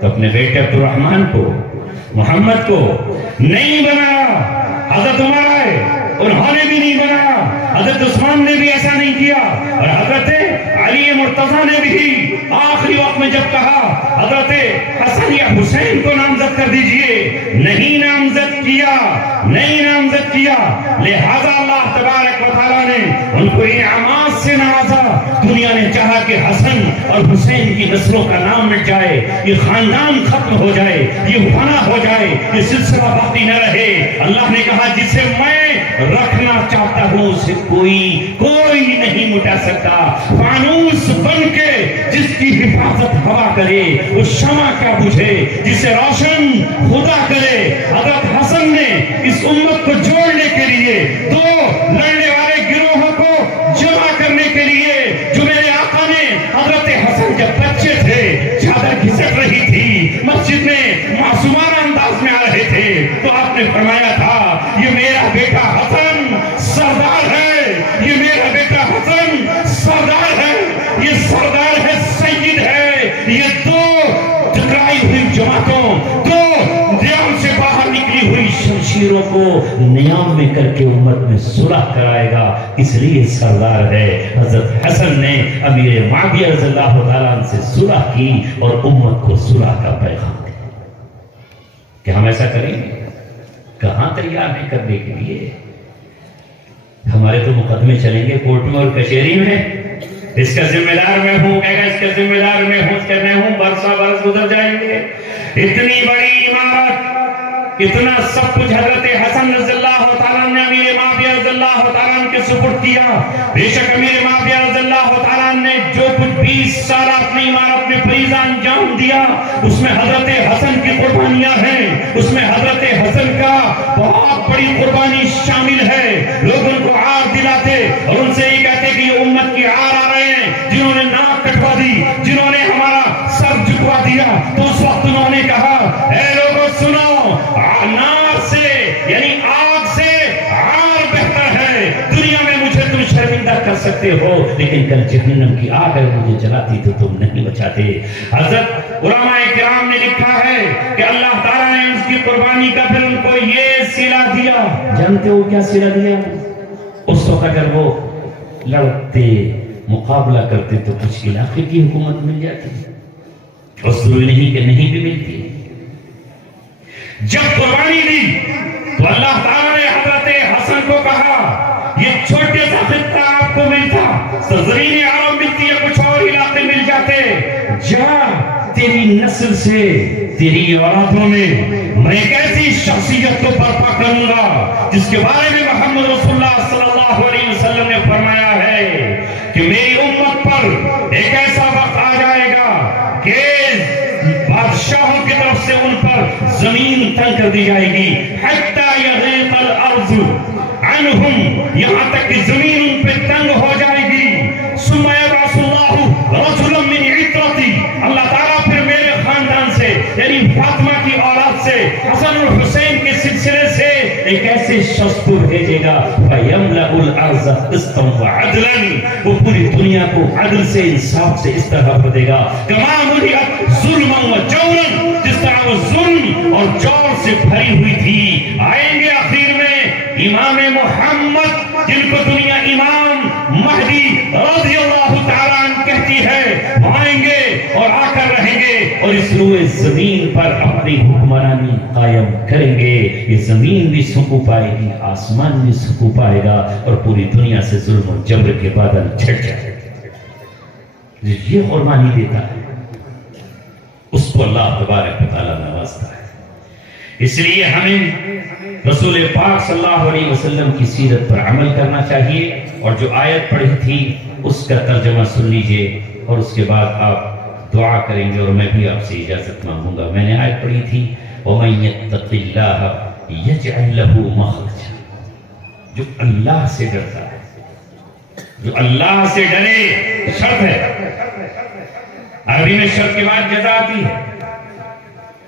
تو اپنے بیٹے عبد الرحمن کو, محمد کو نہیں بنایا. حضرت عمر آئے, انہوں نے بھی نہیں بنایا. حضرت عثمان نے بھی ایسا نہیں کیا, اور حضرت علی مرتضیٰ نے بھی آخری وقت میں جب کہا حضرت حسن یا حسین کو نامزد کر دیجئے, نہیں نامزد کیا, نہیں نامزد کیا. لہذا اللہ تبارک و تعالیٰ نے ان کو انعامات سے نوازا. دنیا نے چاہا کہ حسن اور حسین کی نسلوں کا نام مٹ جائے, یہ خاندان ختم ہو جائے, یہ فنا ہو جائے, یہ سلسلہ باقی نہ رہے. اللہ نے کہا جسے میں رکھنا چاہتا ہوں اسے کوئی نہیں مٹا سکتا. فانوس بن کے جس کی حفاظت ہوا کرے وہ شمع کیا بجھے, جسے روشن خدا کرے. حضرت حسن نے اس امت کو جوڑنے کے لیے, دو لڑنے والے گروہوں کو جمع کرنے کے لیے, جو میرے آقا نے حضرت حسن جب بچے تھے چادر گھسٹ رہی تھی, مسجد میں معصومانہ انداز میں آ رہے تھے, تو آپ نے فرمایا تھا یہ میرا بیٹا حسن سردار ہے, یہ میرا بیٹا حسن سردار ہے, یہ سردار ہے, سید ہے. یہ دو ٹکرائی ہوئی جماعتوں, دو نیام سے باہر نکلی ہوئی شمشیروں کو نیام میں کر کے امت میں صلح کرائے گا, اس لیے سردار ہے. حضرت حسن نے امیر معاویہ رضی اللہ تعالیٰ عنہ سے صلح کی اور امت کو صلح کا پیغام دیا. کہ ہم ایسا کریں گے؟ کہاں تیار نہیں کرنے کے لیے. ہمارے تو مقدمے چلیں گے کورٹ میں اور کچہری میں, اس کا ذمہ دار میں ہوں, کہے گا اس کا ذمہ دار میں ہوں, برسا برس گزر جائیں گے. اتنی بڑی عمارت, اتنا سب کچھ حضرت حسن رضی اللہ تعالیٰ نے امیر معاویہ رضی اللہ تعالیٰ کے سپرد کیا. بے شک امیر معاویہ رضی اللہ تعالیٰ نے جو کچھ 20 سال اپنی عمارت میں فریضہ انجام دیا, اس میں حضرت حسن کی قربانیاں ہیں, اس میں حضرت حسن کا بہت بڑی قربانی شامل ہے. لوگ ان کو عار دلاتے اور ان سے یہ کہتے کہ یہ امت کی عار آ رہے ہیں, جنہوں نے ناک کٹوا دی, جنہوں نے ہمارا سر جھکوا دیا. تو اس وقت انہوں نے کہا اے لوگوں سنو, نار سے یعنی آگ سے عار بہتر ہے. دنیا میں مجھے تم شرمندہ کر سکتے سکتے ہو، لیکن کل جہنم کی آگ اگر مجھے جلاتی تو تم نہیں بچاتے۔ حضرت علماء کرام نے لکھا ہے کہ اللہ تعالیٰ نے اس کی قربانی کا پھر ان کو یہ صلہ دیا۔ جانتے ہو کیا صلہ دیا؟ اس وقت اگر وہ لڑتے مقابلہ کرتے تو کچھ علاقے کی حکومت مل جاتی، اور ضروری نہیں کہ نہیں بھی ملتی۔ جب قربانی دی تو اللہ تعالیٰ نے حضرت حسن کو کہا یہ چھوٹے سا خطہ آپ کو ملتا، سرزمین عرب ملتی ہے، کچھ اور علاقے مل جاتے، جا تیری نسل سے تیری اولادوں میں میں ایک ایسی شخصیت کو برپا کروں گا جس کے بارے میں محمد رسول اللہ صلی اللہ علیہ وسلم نے فرمایا ہے کہ میری امت پر ایک ایسا وقت آ جائے گا کہ بادشاہوں کی طرف سے ان پر زمین تنگ کر دی جائے گی، حتی یغیق الارض عنہم، یہاں تک کہ زمین ان پہ تنگ ہو جائے گی۔ ثم یبعث اللہ رجلا من عطرتی، اللہ تعالیٰ پھر میرے خاندان سے یعنی فاطمہ کی اولاد سے حسن اور حسین کے سلسلے سے ایک ایسے شخص کو بھیجے گا فَيَمْلَأُ الْأَرْضَ قِسْطًا وَعَدْلًا، وہ پوری دنیا کو عدل سے انصاف سے اس طرح بھر دے گا كَمَا مُلِئَتْ ظُلْمًا وَجَوْرًا، جس طرح وہ ظلم اور جور سے بھری ہوئی تھی۔ آئیں گے آخر میں امام محمد جن کو دنیا امام مہدی رضی اللہ تعالیٰ عنہ کہتی ہے، آئیں گے اور آ کر رہیں گے اور اس روئے زمین پر اپنی حکمرانی قائم کریں گے۔ یہ زمین بھی سکو پائے گی، آسمان بھی سکو پائے گا، اور پوری دنیا سے ظلم و جبر کے بادل چھٹ جائے گا۔ یہ قربانی دیتا ہے اس کو اللہ تبارک و تعالیٰ نوازتا ہے۔ اس لیے ہمیں رسول پاک صلی اللہ علیہ وسلم کی سیرت پر عمل کرنا چاہیے، اور جو آیت پڑھی تھی اس کا ترجمہ سن لیجئے اور اس کے بعد آپ دعا کریں گے، اور میں بھی آپ سے اجازت مانگوں گا۔ میں نے آیت پڑھی تھی وَمَن يَتَّقِ اللَّهَ يَجْعَلْ لَهُ مَخْرَجًا، جو اللہ سے ڈرتا ہے، جو اللہ سے ڈرے، شرط ہے، عربی میں شرط کے بعد جزا آتی ہے۔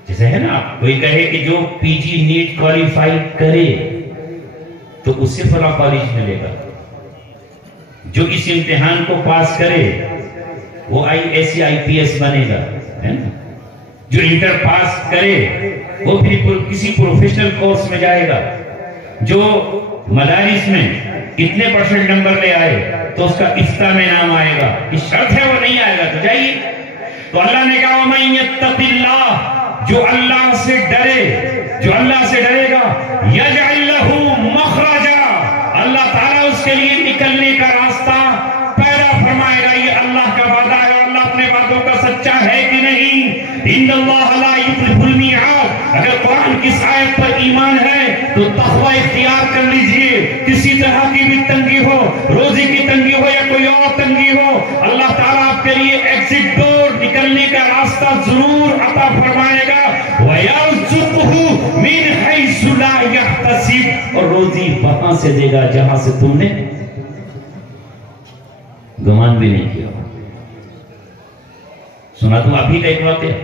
جیسے ہے نا کوئی کہے کہ جو پی جی نیٹ کوالیفائی کرے تو اس سے فلاں کالج ملے گا، جو اس امتحان کو پاس کرے وہ IAS بنے گا، جو انٹر پاس کرے وہ پھر کسی پروفیشنل کورس میں جائے گا، جو مدارس میں اتنے % نمبر لے آئے تو اس کا افتاء میں نام آئے گا۔ اس شرط ہے وہ نہیں آئے گا تو جائیے۔ تو اللہ نے کہا وَمَن يَتَّقِ اللَّهَ، جو اللہ سے ڈرے، جو اللہ سے ڈرے گا، يَجْعَلْ لَهُ مَخْرَجًا، اللہ تعالیٰ اس کے لیے نکلنے کا راستہ پیدا فرمائے گا۔ یہ اللہ کا وعدہ ہے، اللہ اپنے وعدوں کا سچا ہے کہ نہیں؟ إِنَّ اللَّهَ لَا يُخْلِفُ الْمِيعَادَ، اگر قرآن کی آیت پر ایمان ہے تو تقوی اختیار کر لیجئے۔ کسی طرح کی بھی تنگی ہو، روزی کی تنگی ہو یا کوئی اور تنگی ہو، اللہ تعالیٰ آپ کے لیے ایگزٹ ڈور، نکلنے کا راستہ ضرور عطا فرمائے گا۔ وَيَرْزُقْهُ مِنْ حَيْثُ لَا يَحْتَسِبُ، اور روزی وہاں سے دے گا جہاں سے تم نے گمان بھی نہیں کیا۔ سنا تم ابھی کا ایک واقعہ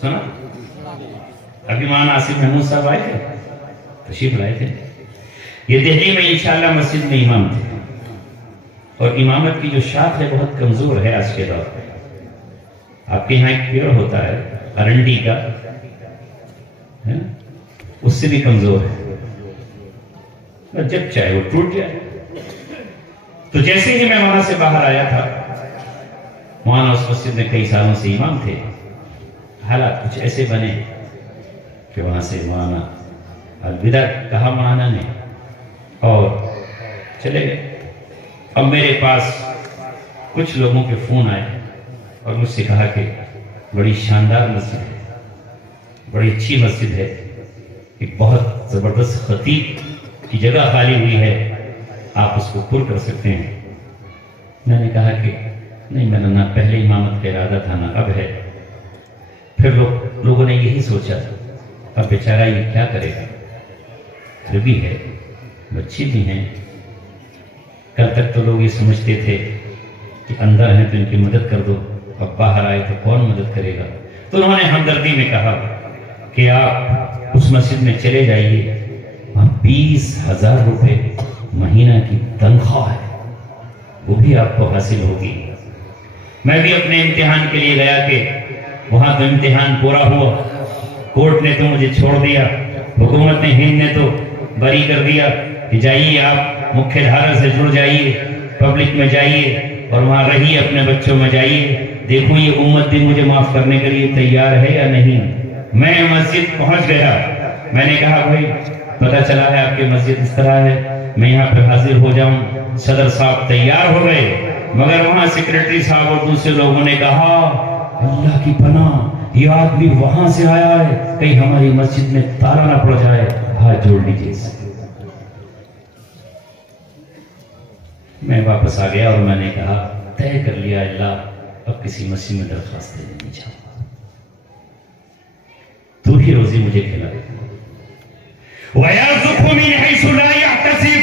سنا؟ ابھی مولانا آصف محمود صاحب آئے تھے، تشریف لائے تھے، یہ دہلی میں انشاءاللہ مسجد میں امام تھے، اور امامت کی جو شاخ ہے بہت کمزور ہے آج کے دور میں۔ آپ کے یہاں ایک پیڑ ہوتا ہے ارنڈی کا، اس سے بھی کمزور ہے، جب چاہے وہ ٹوٹ جائے۔ تو جیسے ہی میں وہاں سے باہر آیا تھا، مولانا اس مسجد میں کئی سالوں سے امام تھے، حالات کچھ ایسے بنے کہ وہاں سے مولانا الوداع کہا مولانا نے اور چلے گئے۔ اب میرے پاس کچھ لوگوں کے فون آئے اور مجھ سے کہا کہ بڑی شاندار مسجد ہے، بڑی اچھی مسجد ہے، ایک بہت زبردست خطیب کی جگہ خالی ہوئی ہے، آپ اس کو پر کر سکتے ہیں۔ میں نے کہا کہ نہیں، میں نے نہ پہلے امامت کا ارادہ تھا نہ اب ہے۔ پھر لوگوں نے یہی سوچا اب بیچارہ یہ کیا کرے گا، گھر بھی ہے، بچے بھی ہیں۔ کل تک تو لوگ یہ سمجھتے تھے کہ اندر ہیں تو ان کی مدد کر دو، اب باہر آئے تو کون مدد کرے گا؟ تو انہوں نے ہمدردی میں کہا کہ آپ اس مسجد میں چلے جائیے، وہاں 20,000 روپے مہینہ کی تنخواہ ہے، وہ بھی آپ کو حاصل ہوگی۔ میں بھی اپنے امتحان کے لیے گیا کہ وہاں تو امتحان پورا ہوا، کورٹ نے تو مجھے چھوڑ دیا، حکومت ہند نے تو بری کر دیا کہ جائیے آپ مکھیہ دھارا سے جڑ جائیے، پبلک میں جائیے اور وہاں رہیے، اپنے بچوں میں جائیے، دیکھو یہ امت بھی مجھے معاف کرنے کے لیے تیار ہے یا نہیں۔ میں مسجد پہنچ گیا، میں نے کہا بھائی پتہ چلا ہے آپ کی مسجد اس طرح ہے، میں یہاں پہ حاضر ہو جاؤں۔ صدر صاحب تیار ہو گئے، مگر وہاں سیکریٹری صاحب اور دوسرے لوگوں نے کہا اللہ کی پناہ یہ آدمی وہاں سے آیا ہے، کہیں ہماری مسجد میں تالا نہ پڑ جائے، ہاتھ جوڑ لیجیے۔ میں واپس آ گیا اور میں نے کہا طے کر لیا اللہ اب کسی مسجد میں درخواست دینے نہیں جاؤں گا، تو ہی روزی مجھے کھلائے۔ وَيَرْزُقْهُ مِنْ حَيْثُ لَا يَحْتَسِبُ۔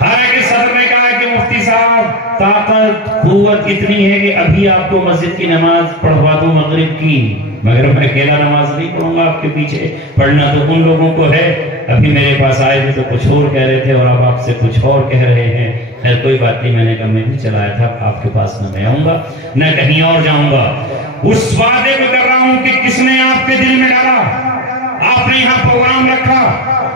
حالانکہ صدر نے کہا کہ مفتی صاحب طاقت قوت اتنی ہے کہ ابھی آپ کو مسجد کی نماز پڑھوا دوں مغرب کی، مگر میں اکیلا نماز نہیں پڑھوں گا آپ کے پیچھے، پڑھنا تو ان لوگوں کو ہے۔ ابھی میرے پاس آئے تھے تو کچھ اور کہہ رہے تھے اور اب آپ سے کچھ اور کہہ رہے ہیں۔ خیر کوئی بات نہیں، میں نے کہا میں بھی چلایا تھا، آپ کے پاس نہ میں آؤں گا نہ کہیں اور جاؤں گا۔ اس وعدے کو کر رہا ہوں کہ کس نے آپ کے دل میں ڈالا، آپ نے یہاں پروگرام رکھا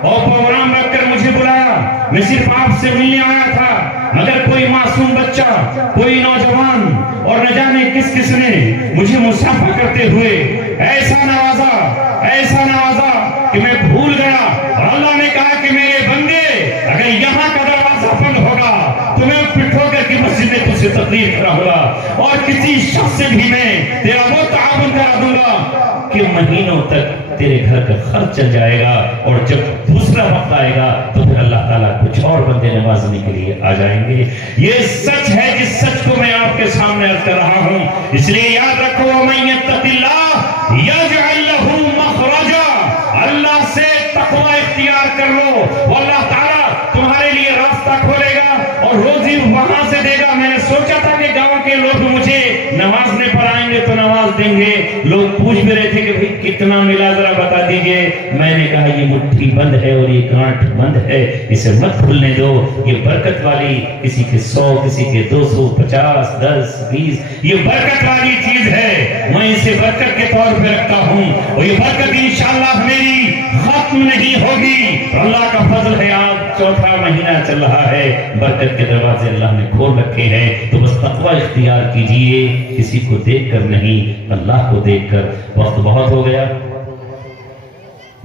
اور پروگرام رکھ کر مجھے بلایا، میں صرف آپ سے ملنے آیا تھا، مگر کوئی معصوم بچہ، کوئی نوجوان اور نہ جانے کس کس نے مجھے مصافحہ کرتے ہوئے ایسا نوازا کہ میں بھول گیا۔ اور اللہ نے کہا کہ میرے بندے اگر یہاں کا دروازہ بند ہوگا تو میں پٹھو کر کی مسجد میں تجھ سے تقریر کرا ہوگا اور کسی شخص سے بھی میں تیرا وہ تعاون کرا دوں گا کہ مہینوں تک تیرے گھر کا خرچ چل جائے گا، اور جب دوسرا وقت آئے گا تو پھر اللہ تعالیٰ کچھ اور بندے نوازنے کے لیے آ جائیں گے۔ یہ سچ ہے، جس سچ کو میں آپ کے سامنے عرض کر رہا ہوں، اس لیے یاد رکھو وَمَن يَتَّقِ اللَّهَ يَجْعَل لَّهُ مَخْرَجًا، اللہ سے تقوی اختیار کر لو، وہ اللہ تعالیٰ تمہارے لیے راستہ کھولے گا اور روزی وہاں سے دے گا۔ میں نے سوچا تھا کہ گاؤں کے لوگ مجھے نمازنے پر آئیں گے تو نواز دیں گے، لوگ پوچھ بھی رہے تھے کہ بھئی کتنا ملا ذرا بتا دیجئے۔ میں نے کہا یہ مٹھی بند ہے اور یہ گانٹھ بند ہے، اسے مت کھلنے دو، یہ برکت والی، کسی کے 100 کسی کے 200 50 10 20 یہ برکت والی چیز ہے، میں اسے برکت کے طور پہ رکھتا ہوں اور یہ برکت انشاءاللہ میری ختم نہیں ہوگی۔ اللہ کا فضل ہے، آج چوتھا مہینہ چل رہا ہے، برکت کے دروازے اللہ نے کھول رکھے ہیں، تو بس تقوی اختیار کیجئے، کسی کو دیکھ کر نہیں، اللہ کو دیکھ کر۔ وقت بہت ہو گیا،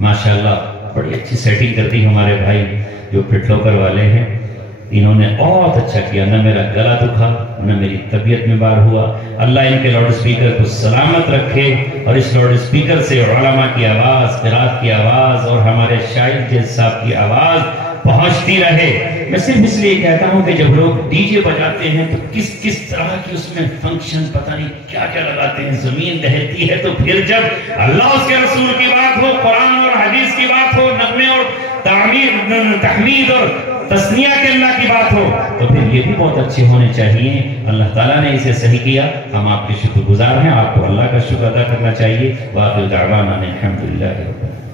ماشاءاللہ بڑی اچھی سیٹنگ کرتی ہمارے بھائی جو پٹھوکر والے ہیں، انہوں نے بہت اچھا کیا، نہ میرا گلا دکھا نہ میری طبیعت میں بار ہوا۔ اللہ ان کے لاؤڈ سپیکر کو سلامت رکھے اور اس لاؤڈ سپیکر سے علماء کی آواز، قرات کی آواز اور ہمارے شاعر جیز صاحب کی آواز پہنچتی رہے۔ میں صرف اس لیے کہتا ہوں کہ جب لوگ ڈی جے بجاتے ہیں تو کس کس طرح کی اس میں فنکشن پتہ نہیں کیا کیا لگاتے ہیں، زمین دہتی ہے، تو پھر جب اللہ اس کے رسول کی بات ہو، قرآن اور حدیث کی بات ہو، نغمے اور تحمید اور تسنیہ کے اللہ کی بات ہو، تو پھر یہ بھی بہت اچھے ہونے چاہیے۔ اللہ تعالیٰ نے اسے صحیح کیا، ہم آپ کے شکر گزار ہیں، آپ کو اللہ کا شکر ادا کرنا چاہیے۔ وآخر دعوانا الحمدللہ رب العالمین۔